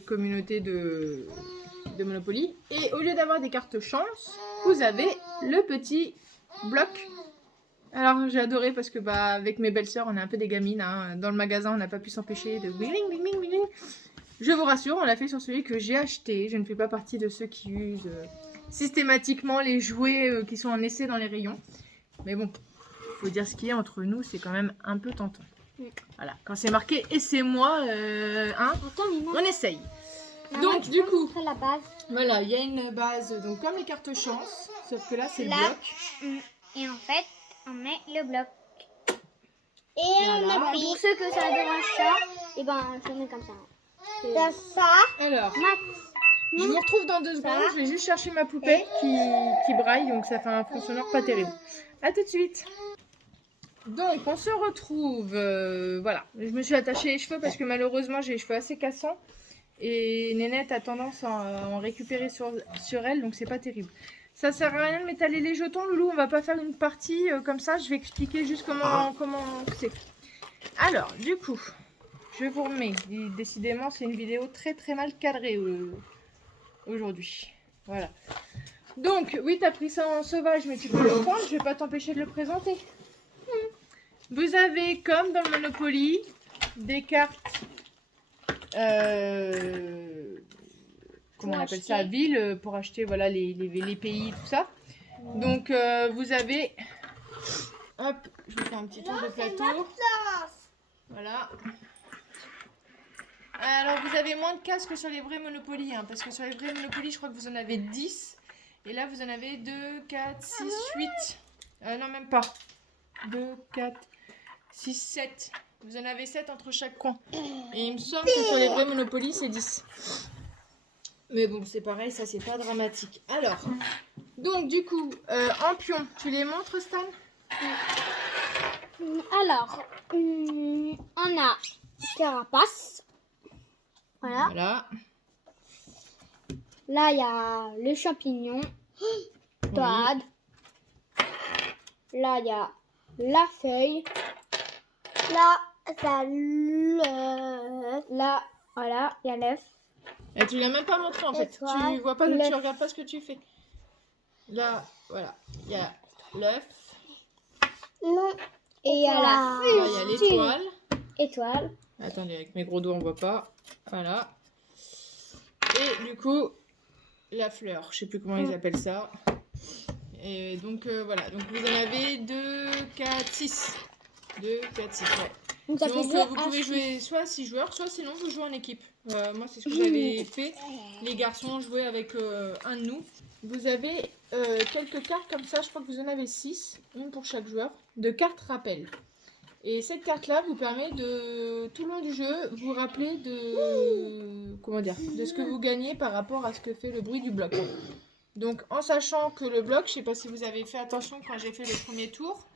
communauté de Monopoly. Et au lieu d'avoir des cartes chance, vous avez le petit bloc. Alors j'ai adoré parce que bah avec mes belles-sœurs, on est un peu des gamines. Hein. Dans le magasin, on n'a pas pu s'empêcher de bling bling bling bling. Je vous rassure, on l'a fait sur celui que j'ai acheté. Je ne fais pas partie de ceux qui usent systématiquement les jouets qui sont en essai dans les rayons. Mais bon, faut dire ce qui est entre nous, c'est quand même un peu tentant. Voilà, quand c'est marqué et c'est moi, hein, on essaye. Donc du coup, la base. voilà, il y a une base, donc comme les cartes chance, sauf que là c'est le bloc. Et en fait, on met le bloc. Et Voilà. pour ceux que ça dérange ça, et ben je le mets comme ça. T'as ça. Alors, Max. je vous retrouve dans 2 secondes, je vais juste chercher ma poupette qui braille, donc ça fait un fond sonore pas terrible. A tout de suite. Donc on se retrouve, voilà, je me suis attachée les cheveux parce que malheureusement j'ai les cheveux assez cassants et Nénette a tendance à en récupérer sur elle, donc c'est pas terrible. Ça sert à rien de m'étaler les jetons, Loulou, on va pas faire une partie comme ça, je vais expliquer juste comment c'est. Alors, du coup, je vous remets, décidément c'est une vidéo très très mal cadrée aujourd'hui, voilà. Donc, oui, t'as pris ça en sauvage, mais tu peux le prendre, je vais pas t'empêcher de le présenter. Vous avez, comme dans le Monopoly, des cartes comment Pour on appelle acheter. ça, ville, pour acheter voilà, les pays, tout ça. Donc vous avez, hop, je vous fais un petit tour de plateau. Voilà. Alors vous avez moins de cases que sur les vrais Monopoly, hein, parce que sur les vrais Monopoly, je crois que vous en avez 10. Et là, vous en avez 2, 4, 6, 8. Non, même pas. 2, 4, 6, 7. Vous en avez 7 entre chaque coin. Et il me semble que sur les vrais Monopoly, c'est 10. Mais bon, c'est pareil, ça, c'est pas dramatique. Alors, donc du coup, en pion, tu les montres, Stan? Alors, on a carapace. Voilà. Voilà. Là, il y a le champignon. Toad. Là, il y a la feuille. Là, ça l'œuf. Là, voilà, il y a l'œuf. Et tu l'as même pas montré en fait. Étoile, Tu vois pas, tu l'œuf. regardes pas ce que tu fais. Là, voilà, il y a l'œuf. Non. Et il y a la Là, il y a l'étoile. étoile. Attendez, avec mes gros doigts, on voit pas. Voilà. Et du coup, la fleur. Je sais plus comment ils appellent ça. Et donc, voilà. Donc, vous en avez 2, 4, 6. 2, 4, 6, ouais. Donc, ça Donc, fait vous pouvez jouer soit à 6 joueurs, soit sinon vous jouez en équipe. Moi, c'est ce que j'avais fait. Les garçons jouaient avec un de nous. Vous avez quelques cartes comme ça, je crois que vous en avez 6, une pour chaque joueur, de cartes rappel. Et cette carte-là vous permet de, tout le long du jeu, vous rappeler de, comment dire, de ce que vous gagnez par rapport à ce que fait le bruit du bloc. Donc, en sachant que le bloc, je sais pas si vous avez fait attention quand j'ai fait le premier tour.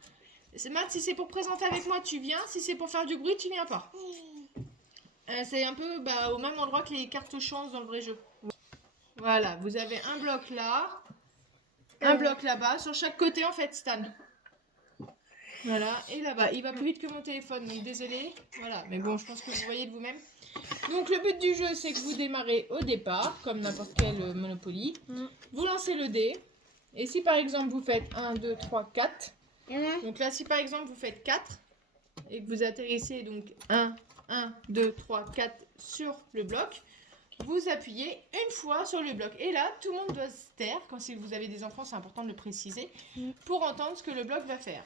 Matt, si c'est pour présenter avec moi, tu viens. Si c'est pour faire du bruit, tu viens pas. C'est un peu au même endroit que les cartes chance dans le vrai jeu. Voilà, vous avez un bloc là, un bloc là-bas, sur chaque côté en fait, Stan. Voilà, et là-bas. Il va plus vite que mon téléphone, donc désolé. Voilà, mais bon, je pense que vous voyez de vous-même. Donc le but du jeu, c'est que vous démarrez au départ, comme n'importe quel Monopoly. Vous lancez le dé. Et si par exemple vous faites 1, 2, 3, 4. Donc là, si par exemple vous faites 4 et que vous atterrissez donc 1, 2, 3, 4 sur le bloc, vous appuyez une fois sur le bloc. Et là, tout le monde doit se taire. Quand si vous avez des enfants, c'est important de le préciser, pour entendre ce que le bloc va faire.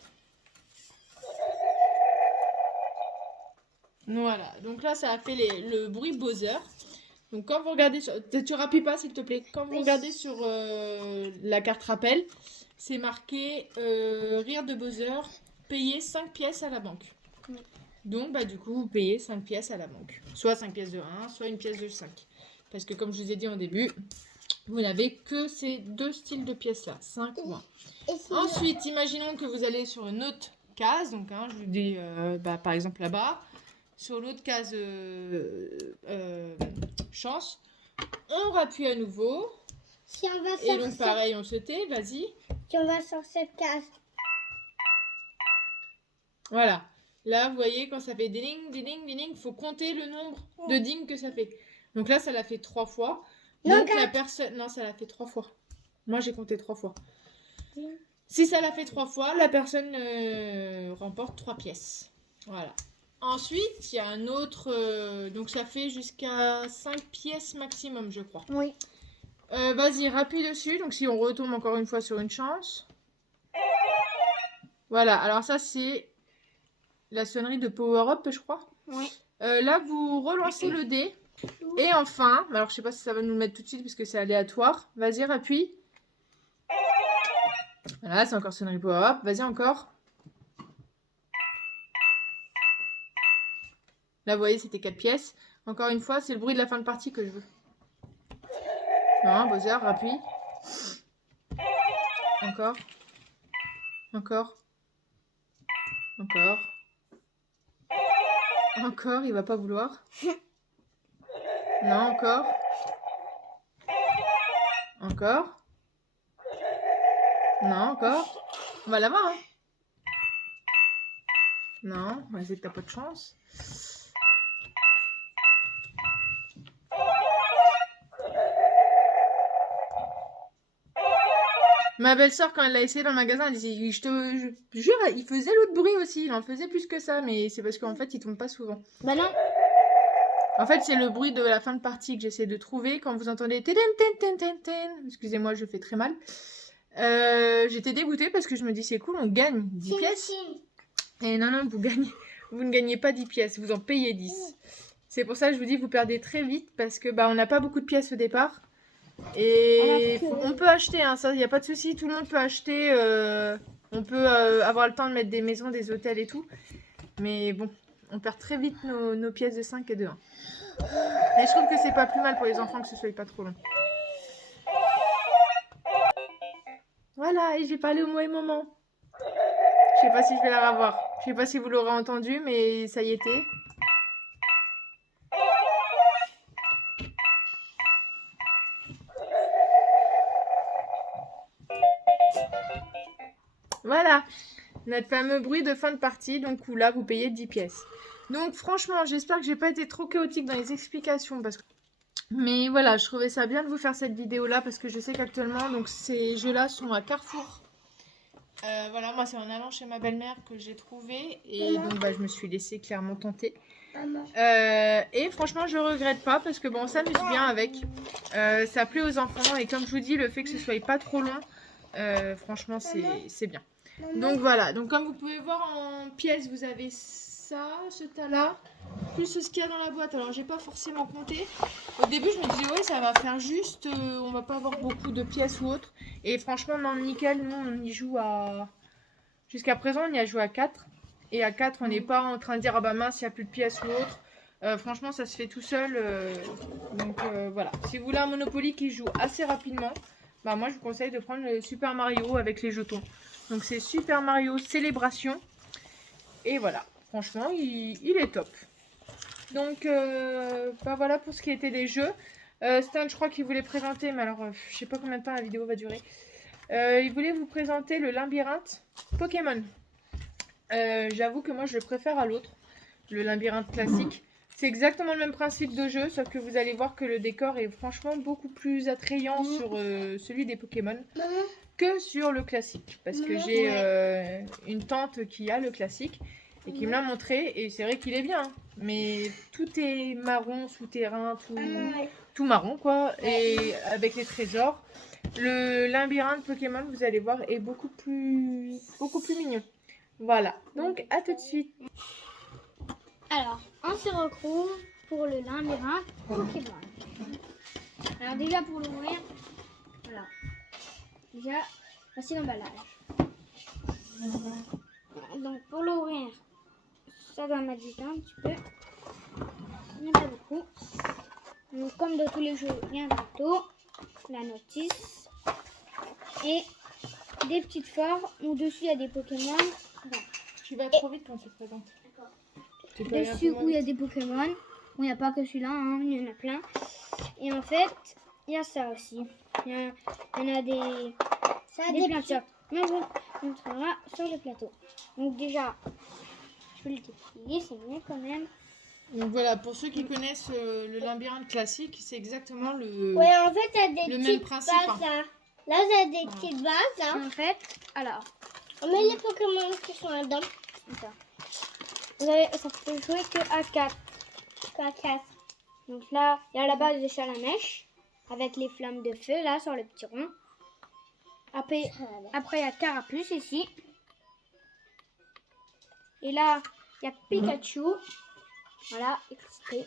Voilà, donc là, ça a fait le bruit buzzer. Donc quand vous regardez, tu rappuies pas s'il te plaît. Quand vous regardez sur la carte rappel, c'est marqué rire de buzzer, payer 5 pièces à la banque. Donc du coup, vous payez 5 pièces à la banque. Soit 5 pièces de 1, soit une pièce de 5. Parce que comme je vous ai dit au début, vous n'avez que ces deux styles de pièces là, 5 ou 1. Ensuite, imaginons que vous allez sur une autre case. Donc je vous dis par exemple là-bas. Sur l'autre case chance, on rappuie à nouveau. Si on va Et donc pareil, on se tait, vas-y. Si on va sur cette case. Voilà. Là, vous voyez, quand ça fait ding, ding, ding, il faut compter le nombre de ding que ça fait. Donc là, ça l'a fait 3 fois. Donc la personne... Non, ça l'a fait 3 fois. Moi, j'ai compté 3 fois. Si ça l'a fait 3 fois, la personne remporte 3 pièces. Voilà. Ensuite, il y a un autre... donc ça fait jusqu'à 5 pièces maximum, je crois. Oui. Vas-y, rappuie dessus. Donc si on retombe encore une fois sur une chance. Voilà, alors ça c'est la sonnerie de Power Up, je crois. Oui. Là, vous relancez le dé. Et enfin, alors je sais pas si ça va nous le mettre tout de suite parce que c'est aléatoire. Vas-y, rappuie. Voilà, c'est encore sonnerie Power Up. Vas-y, encore. Là, vous voyez, c'était 4 pièces. Encore une fois, c'est le bruit de la fin de partie que je veux. Non, buzzer, rappuie. Encore. Encore. Encore. Encore, il va pas vouloir. Non, encore. Encore. Non, encore. On va là-bas, hein. Non, on va essayer que t'as pas de chance. Ma belle-sœur, quand elle l'a essayé dans le magasin, elle disait, je jure, il faisait l'autre bruit aussi. Il en faisait plus que ça, mais c'est parce qu'en fait, il tombe pas souvent. Bah non. En fait, c'est le bruit de la fin de partie que j'essaie de trouver. Quand vous entendez ten ten ten ten ten, excusez-moi, je fais très mal. J'étais dégoûtée parce que je me dis c'est cool, on gagne 10 pièces. Et non, vous ne gagnez pas 10 pièces, vous en payez 10. C'est pour ça que je vous dis, vous perdez très vite parce que on n'a pas beaucoup de pièces au départ. Et on peut acheter, hein, ça, il n'y a pas de souci, tout le monde peut acheter. On peut avoir le temps de mettre des maisons, des hôtels et tout. Mais bon, on perd très vite nos pièces de 5 et de 1. Mais je trouve que c'est pas plus mal pour les enfants que ce soit pas trop long. Voilà, et j'ai parlé au mauvais moment. Je sais pas si je vais la revoir. Je sais pas si vous l'aurez entendu, mais ça y était. Voilà, notre fameux bruit de fin de partie, donc où là vous payez 10 pièces. Donc franchement, j'espère que j'ai pas été trop chaotique dans les explications parce que... Mais voilà, je trouvais ça bien de vous faire cette vidéo là parce que je sais qu'actuellement donc ces jeux là sont à Carrefour. Voilà, moi c'est en allant chez ma belle-mère que j'ai trouvé et donc je me suis laissée clairement tenter. Et franchement je regrette pas parce que bon on s'amuse bien avec. Ça plaît aux enfants et comme je vous dis le fait que ce soit pas trop long, franchement c'est bien. Donc voilà, donc comme vous pouvez voir en pièces vous avez ça, ce tas-là, plus ce qu'il y a dans la boîte. Alors j'ai pas forcément compté. Au début je me disais ouais ça va faire juste, on va pas avoir beaucoup de pièces ou autre. Et franchement non nickel, nous on y joue à... Jusqu'à présent on y a joué à 4. Et à 4 on n'est pas en train de dire ah bah mince il n'y a plus de pièces ou autre. Franchement ça se fait tout seul. Donc voilà, si vous voulez un Monopoly qui joue assez rapidement, moi je vous conseille de prendre le Super Mario avec les jetons. Donc c'est Super Mario Célébration. Et voilà, franchement il est top. Donc voilà pour ce qui était des jeux. Stan je crois qu'il voulait présenter, mais alors je sais pas combien de temps la vidéo va durer. Il voulait vous présenter le labyrinthe Pokémon. J'avoue que moi je le préfère à l'autre, le labyrinthe classique. C'est exactement le même principe de jeu, sauf que vous allez voir que le décor est franchement beaucoup plus attrayant sur celui des Pokémon que sur le classique. Parce que j'ai une tante qui a le classique et qui me l'a montré et c'est vrai qu'il est bien. Mais tout est marron, souterrain, tout marron quoi, et avec les trésors. Le labyrinthe Pokémon, vous allez voir, est beaucoup plus mignon. Voilà, donc à tout de suite. Alors, on se retrouve pour le labyrinthe Pokémon. Alors déjà pour l'ouvrir, voilà. Déjà, voici l'emballage. Donc pour l'ouvrir, ça doit mettre du temps un petit peu. Mais pas beaucoup. Donc comme dans tous les jeux, il y a un plateau, la notice et des petites fleurs. Au-dessus, il y a des Pokémon. Voilà. Tu vas trop vite quand tu te présentes. Dessus où il y a des Pokémon. Bon, il n'y a pas que celui-là, hein, il y en a plein. Et en fait, il y a ça aussi. Il y en a des peintures. Mais je vous montrera sur le plateau. Donc déjà, je vais le déplier, c'est mieux quand même. Donc voilà, pour ceux qui connaissent le labyrinthe classique, c'est exactement le, Ouais, en fait, il y a des même petites principe. bases là. Là, il y a des petites bases là. En fait, alors, On met les Pokémon qui sont là-dedans. attends. Vous avez, ça peut jouer que à 4. Quoi, 4. Donc là, il y a la base de Salamèche avec les flammes de feu là sur le petit rond. Après, il y a Carapuce ici. Et là, il y a Pikachu. Voilà, excité.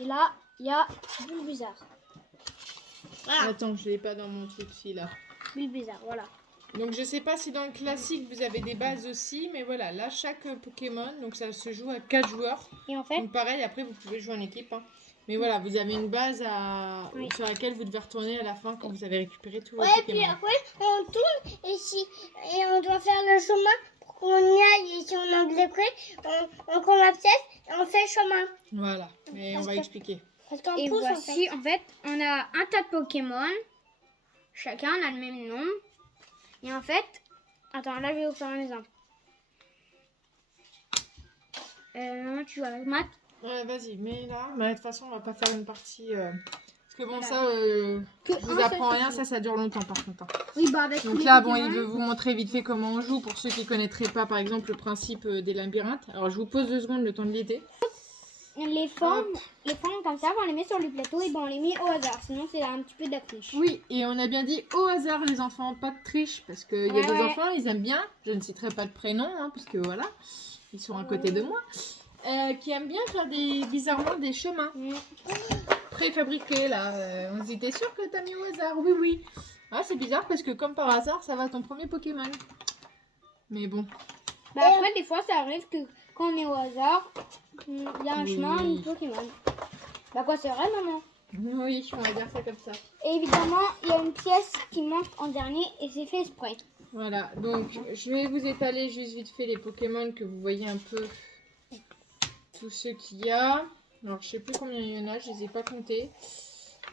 Et là, il y a Bulbizarre. Voilà. Attends, je l'ai pas dans mon truc ci là. Bulbizarre, voilà. Donc je sais pas si dans le classique vous avez des bases aussi, mais voilà, là chaque Pokémon, donc ça se joue à 4 joueurs. Et en fait, Donc pareil, après vous pouvez jouer en équipe. Hein. Mais voilà, vous avez une base Oui. sur laquelle vous devez retourner à la fin quand vous avez récupéré tous vos Ouais, puis Pokémon. après, on tourne et on doit faire le chemin pour qu'on y aille. Et si on a des prêts, on prend la pièce et on fait le chemin. Voilà, mais on va expliquer. Parce qu'on et pousse voici, en fait, on a un tas de Pokémon. Chacun a le même nom. Et en fait, attends, là je vais vous faire un exemple. Maman, tu joues avec Matt. Ouais, vas-y, mais là, de toute façon, on va pas faire une partie. Parce que bon, Voilà. ça, Que je vous un apprends seul rien, Pokémon. ça dure longtemps par contre. Hein. Oui, bah avec Donc tous là, les bon, il Pokémon. veut vous montrer vite fait comment on joue pour ceux qui connaîtraient pas, par exemple, le principe des labyrinthes. Alors, je vous pose 2 secondes le temps de l'été. les formes comme ça, quand on les met sur le plateau, et ben on les met au hasard. Sinon, c'est un petit peu de la triche. Oui, et on a bien dit au hasard les enfants, pas de triche, parce qu'il y a Ouais, des ouais. enfants, ils aiment bien, je ne citerai pas de prénom, hein, parce que voilà, ils sont à côté de moi, qui aiment bien faire bizarrement des chemins préfabriqués, là. On se dit, t'es sûr que t'as mis au hasard? Oui, oui. Ah, c'est bizarre, parce que comme par hasard, ça va ton premier Pokémon. Mais bon. Bah, après, des fois, ça arrive que quand on est au hasard, il y a un chemin, une Pokémon. Bah quoi, c'est vrai, maman? Oui, on va dire ça comme ça. Et évidemment, il y a une pièce qui manque en dernier et c'est fait exprès. Voilà, donc je vais vous étaler juste vite fait les Pokémon que vous voyez un peu tous ceux qu'il y a. Alors je sais plus combien il y en a, je les ai pas comptés.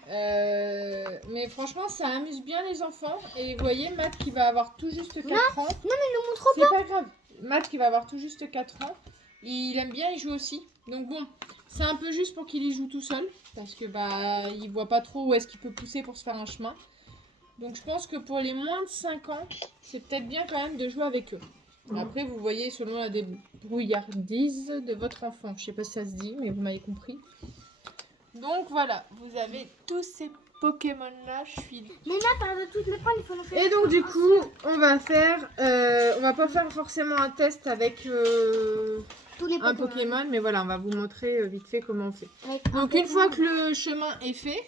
Mais franchement ça amuse bien les enfants. Et vous voyez Matt qui va avoir tout juste 4 ans. Non, mais ne montre C'est pas grave. Matt qui va avoir tout juste 4 ans. Il aime bien, il joue aussi. Donc bon, c'est un peu juste pour qu'il y joue tout seul. Parce que bah il voit pas trop où est-ce qu'il peut pousser pour se faire un chemin. Donc je pense que pour les moins de 5 ans, c'est peut-être bien quand même de jouer avec eux. Après, vous voyez selon la débrouillardise de votre enfant. Je sais pas si ça se dit, mais vous m'avez compris. Donc voilà, vous avez tous ces Pokémon-là. Je suis... Mais là, t'as de toutes les prendre, il faut nous faire. Et donc du coup, on va faire... on va pas faire forcément un test avec tous les un Pokémon, mais voilà, on va vous montrer vite fait comment on fait. Avec Donc une fois que le chemin est fait...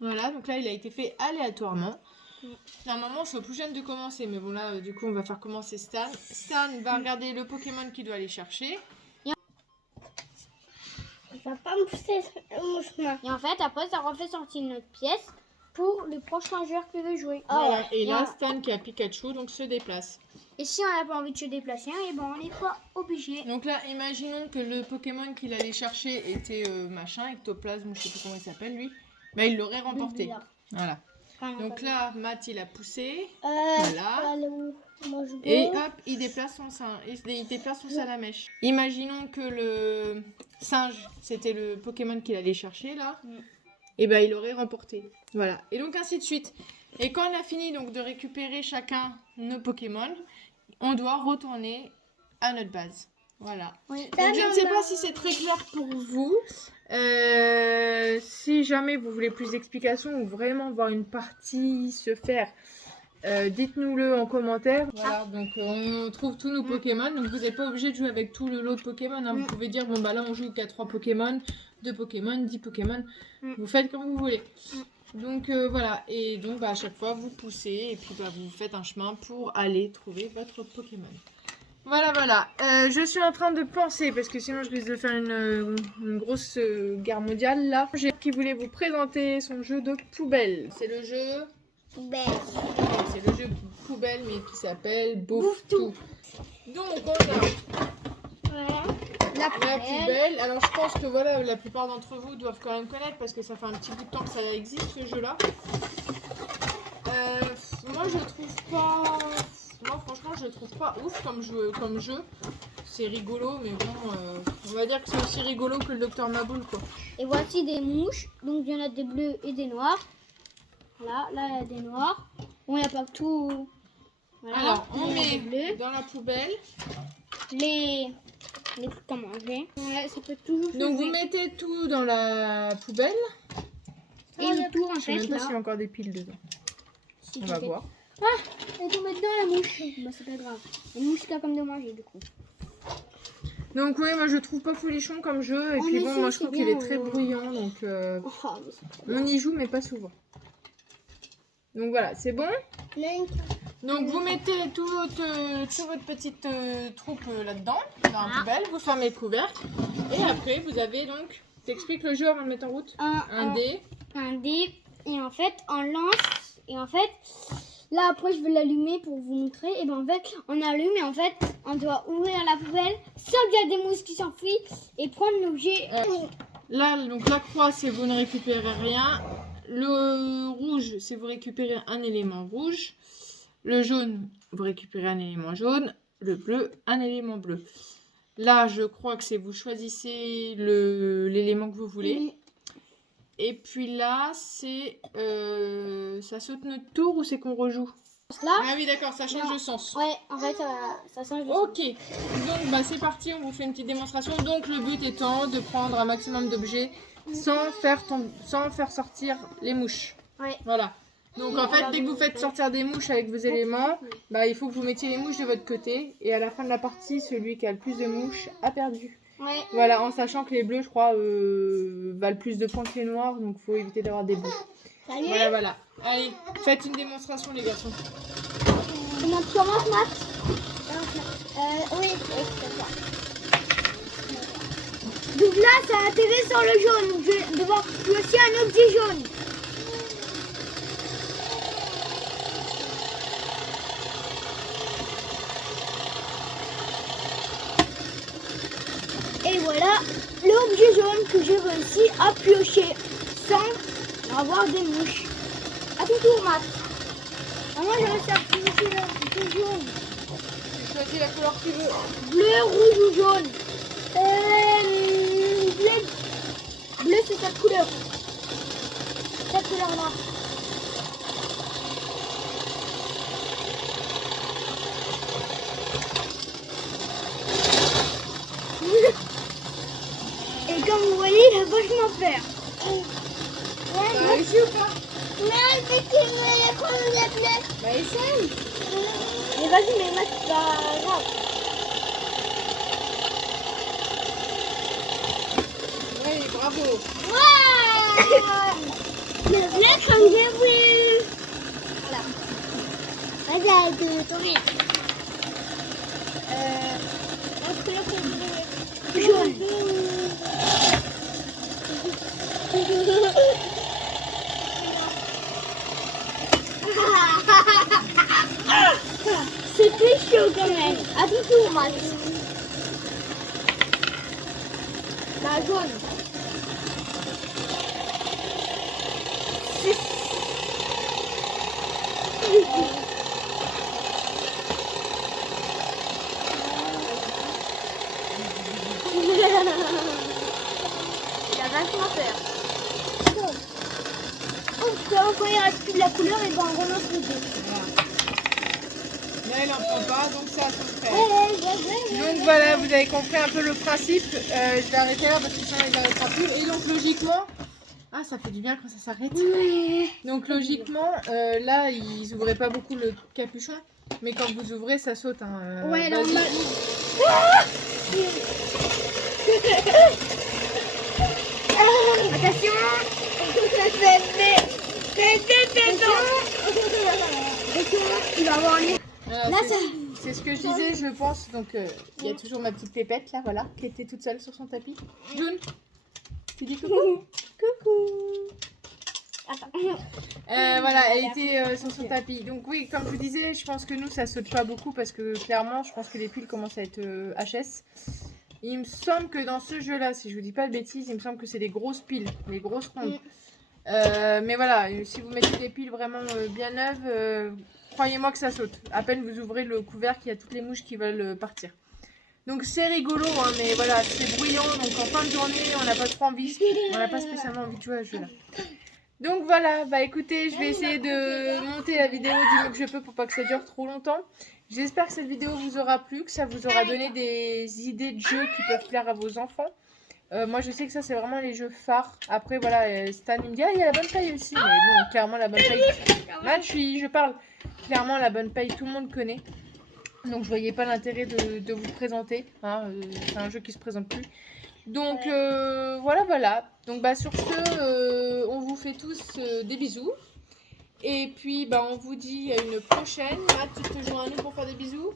Voilà, donc là il a été fait aléatoirement. Normalement c'est au plus jeune de commencer, mais bon là du coup on va faire commencer Stan. Stan va regarder le Pokémon qu'il doit aller chercher. Il va pas me pousser mon chemin. Et en fait, après, ça refait sortir notre pièce pour le prochain joueur qui veut jouer. Voilà, et là Voilà. Stan qui a Pikachu donc se déplace. Et si on n'a pas envie de se déplacer, et ben on n'est pas obligé. Donc là imaginons que le Pokémon qu'il allait chercher était machin, Ectoplasme, je sais plus comment il s'appelle lui. Bah il l'aurait remporté. Bizarre. Voilà. Enfin, Donc là Matt il a poussé. Voilà. Et hop, il déplace son salamèche. Imaginons que le singe, c'était le Pokémon qu'il allait chercher là. Et ben il aurait remporté. Voilà. Et donc ainsi de suite. Et quand on a fini donc de récupérer chacun nos Pokémon, on doit retourner à notre base. Voilà. oui. Donc je ne sais pas si c'est très clair pour vous. Si jamais vous voulez plus d'explications ou vraiment voir une partie se faire, dites-nous-le en commentaire. Voilà, donc on trouve tous nos Pokémon. Donc vous n'êtes pas obligé de jouer avec tout le lot de Pokémon. Hein. Vous pouvez dire, bon bah là on joue qu'à 3 Pokémon, 2 Pokémon, 10 Pokémon. Vous faites comme vous voulez. Donc voilà, et donc bah, à chaque fois vous poussez et puis bah, vous faites un chemin pour aller trouver votre Pokémon. Voilà, voilà. Je suis en train de penser, parce que sinon je risque de faire une grosse guerre mondiale là. J'ai qui voulait vous présenter son jeu de poubelle. C'est le jeu... C'est le jeu poubelle, mais qui s'appelle Bouffe Tout. Donc on a Voilà. la poubelle. Alors je pense que voilà, la plupart d'entre vous doivent quand même connaître, parce que ça fait un petit bout de temps que ça existe ce jeu-là. Moi je trouve pas... Moi franchement je le trouve pas ouf comme jeu. C'est rigolo mais bon on va dire que c'est aussi rigolo que le Docteur Maboul quoi. Et voici des mouches. Donc il y en a des bleus et des noirs. Là il y a des noirs. Bon, il n'y a pas que tout. Voilà. Alors on Il y a met des bleus. dans la poubelle. Les trucs à manger. Ouais, ça peut toujours Donc vous changer. mettez tout dans la poubelle. Et le tour en Je sais fait même pas là. s'il y a encore des piles dedans. Si On tu va fais- voir. Et tout mettre dans la mouche. Bah c'est pas grave. La mouche qui a comme de manger du coup. Donc oui moi je trouve pas folichon comme jeu. Et Oh, puis mais bon si, moi je c'est trouve qu'il bien, est très bruyant. Donc Oh, mais c'est trop on y joue mais pas souvent. Donc voilà c'est bon. Donc vous mettez toute votre petite troupe là-dedans, dans la poubelle, vous fermez le couvercle et après vous avez donc, t'expliques le jeu avant de mettre en route, un dé. un dé et en fait on lance et en fait là après je vais l'allumer pour vous montrer et ben en fait on allume et en fait on doit ouvrir la poubelle sans qu'il y a des mouches qui s'enfuient et prendre l'objet. Là donc la croix c'est vous ne récupérez rien, le rouge c'est vous récupérez un élément rouge, le jaune vous récupérez un élément jaune, le bleu un élément bleu. Là je crois que c'est vous choisissez l'élément que vous voulez. Et puis là, c'est... ça saute notre tour ou c'est qu'on rejoue? Là, Ah oui, d'accord, ça change de sens. ouais, en fait, ça change de Ok, donc bah, c'est parti, on vous fait une petite démonstration. Donc le but étant de prendre un maximum d'objets sans faire sortir les mouches. Ouais. Voilà. Donc en fait, dès que vous faites sortir des mouches avec vos éléments, bah, il faut que vous mettiez les mouches de votre côté. Et à la fin de la partie, celui qui a le plus de mouches a perdu. Ouais. Voilà, en sachant que les bleus, je crois, valent plus de points que les noirs, donc il faut éviter d'avoir des bleus. Salut. Voilà, voilà. Allez, faites une démonstration les garçons. Comment tu commences, Max? Oui, c'est ça. Donc là, ça a atterri sur le jaune. Donc je vais devoir piocher un objet jaune. Et voilà l'objet jaune que j'ai réussi à piocher sans avoir des mouches. À ton tour, Max. Moi, j'ai réussi à piocher l'objet jaune. Tu choisis la couleur que tu veux. Bleu, rouge ou jaune? Bleu. Bleu, c'est cette couleur. Cette couleur-là. Et comme vous voyez, il a vachement peur. T'as réussi ou pas? Mais c'est qui me prendre le bleu. Bah essaye. Mais vas-y, mais Max, c'est pas grave. Oui, bravo. Le bleu comme j'ai voulu. Voilà. Vas-y, arrête de tourner. Autre couleur que je voulais. Jaune. C'était chaud quand même. À ton tour, Max. La jaune. Il a vachement peur. Quand il reste plus de la couleur, et ben on relance les deux. Voilà. Là, elle en prend pas, donc ça à son frère. Donc voilà, vous avez compris un peu le principe. Je vais arrêter là parce que sinon il n'arrêtera plus. Et donc logiquement, ah ça fait du bien quand ça s'arrête. Donc logiquement, là ils ouvraient pas beaucoup le capuchon, mais quand vous ouvrez ça saute. Hein. Ouais, là, Vas-y. Attention. Il va avoir un nez. Voilà, Là, c'est ce que je disais, je pense. Donc il y a toujours ma petite pépette là, voilà, qui était toute seule sur son tapis. June, tu dis coucou. Coucou. Voilà, elle était sur son tapis. Donc oui, comme je vous disais, je pense que nous, ça saute pas beaucoup parce que clairement, je pense que les piles commencent à être HS. Il me semble que dans ce jeu-là, si je vous dis pas de bêtises, il me semble que c'est des grosses piles, les grosses rondes. Mais voilà, si vous mettez des piles vraiment bien neuves, croyez-moi que ça saute. À peine vous ouvrez le couvercle, il y a toutes les mouches qui veulent partir. Donc c'est rigolo, hein, mais voilà, c'est bruyant. Donc en fin de journée, on n'a pas trop envie, on n'a pas spécialement envie de jouer à ce jeu-là. Donc voilà, bah écoutez, je vais essayer de monter la vidéo du mieux que je peux pour pas que ça dure trop longtemps. J'espère que cette vidéo vous aura plu, que ça vous aura donné des idées de jeux qui peuvent plaire à vos enfants. Moi je sais que ça c'est vraiment les jeux phares. Après voilà, Stan il me dit ah il y a la bonne paille aussi. Mais bon, clairement la bonne paille. Là je parle. Clairement la bonne paille tout le monde connaît. Donc je voyais pas l'intérêt de vous présenter. Hein, c'est un jeu qui se présente plus. Donc voilà. Donc bah sur ce, on vous fait tous des bisous. Et puis bah on vous dit à une prochaine. Matt, tu te joins à nous pour faire des bisous.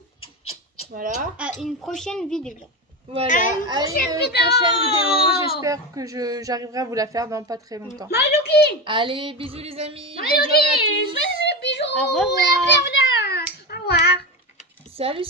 Voilà. À une prochaine vidéo. Voilà. À une prochaine vidéo. J'espère que j'arriverai à vous la faire dans pas très longtemps. Allez, bisous les amis. Bonne journée à tous. Au revoir. Au revoir. Salut.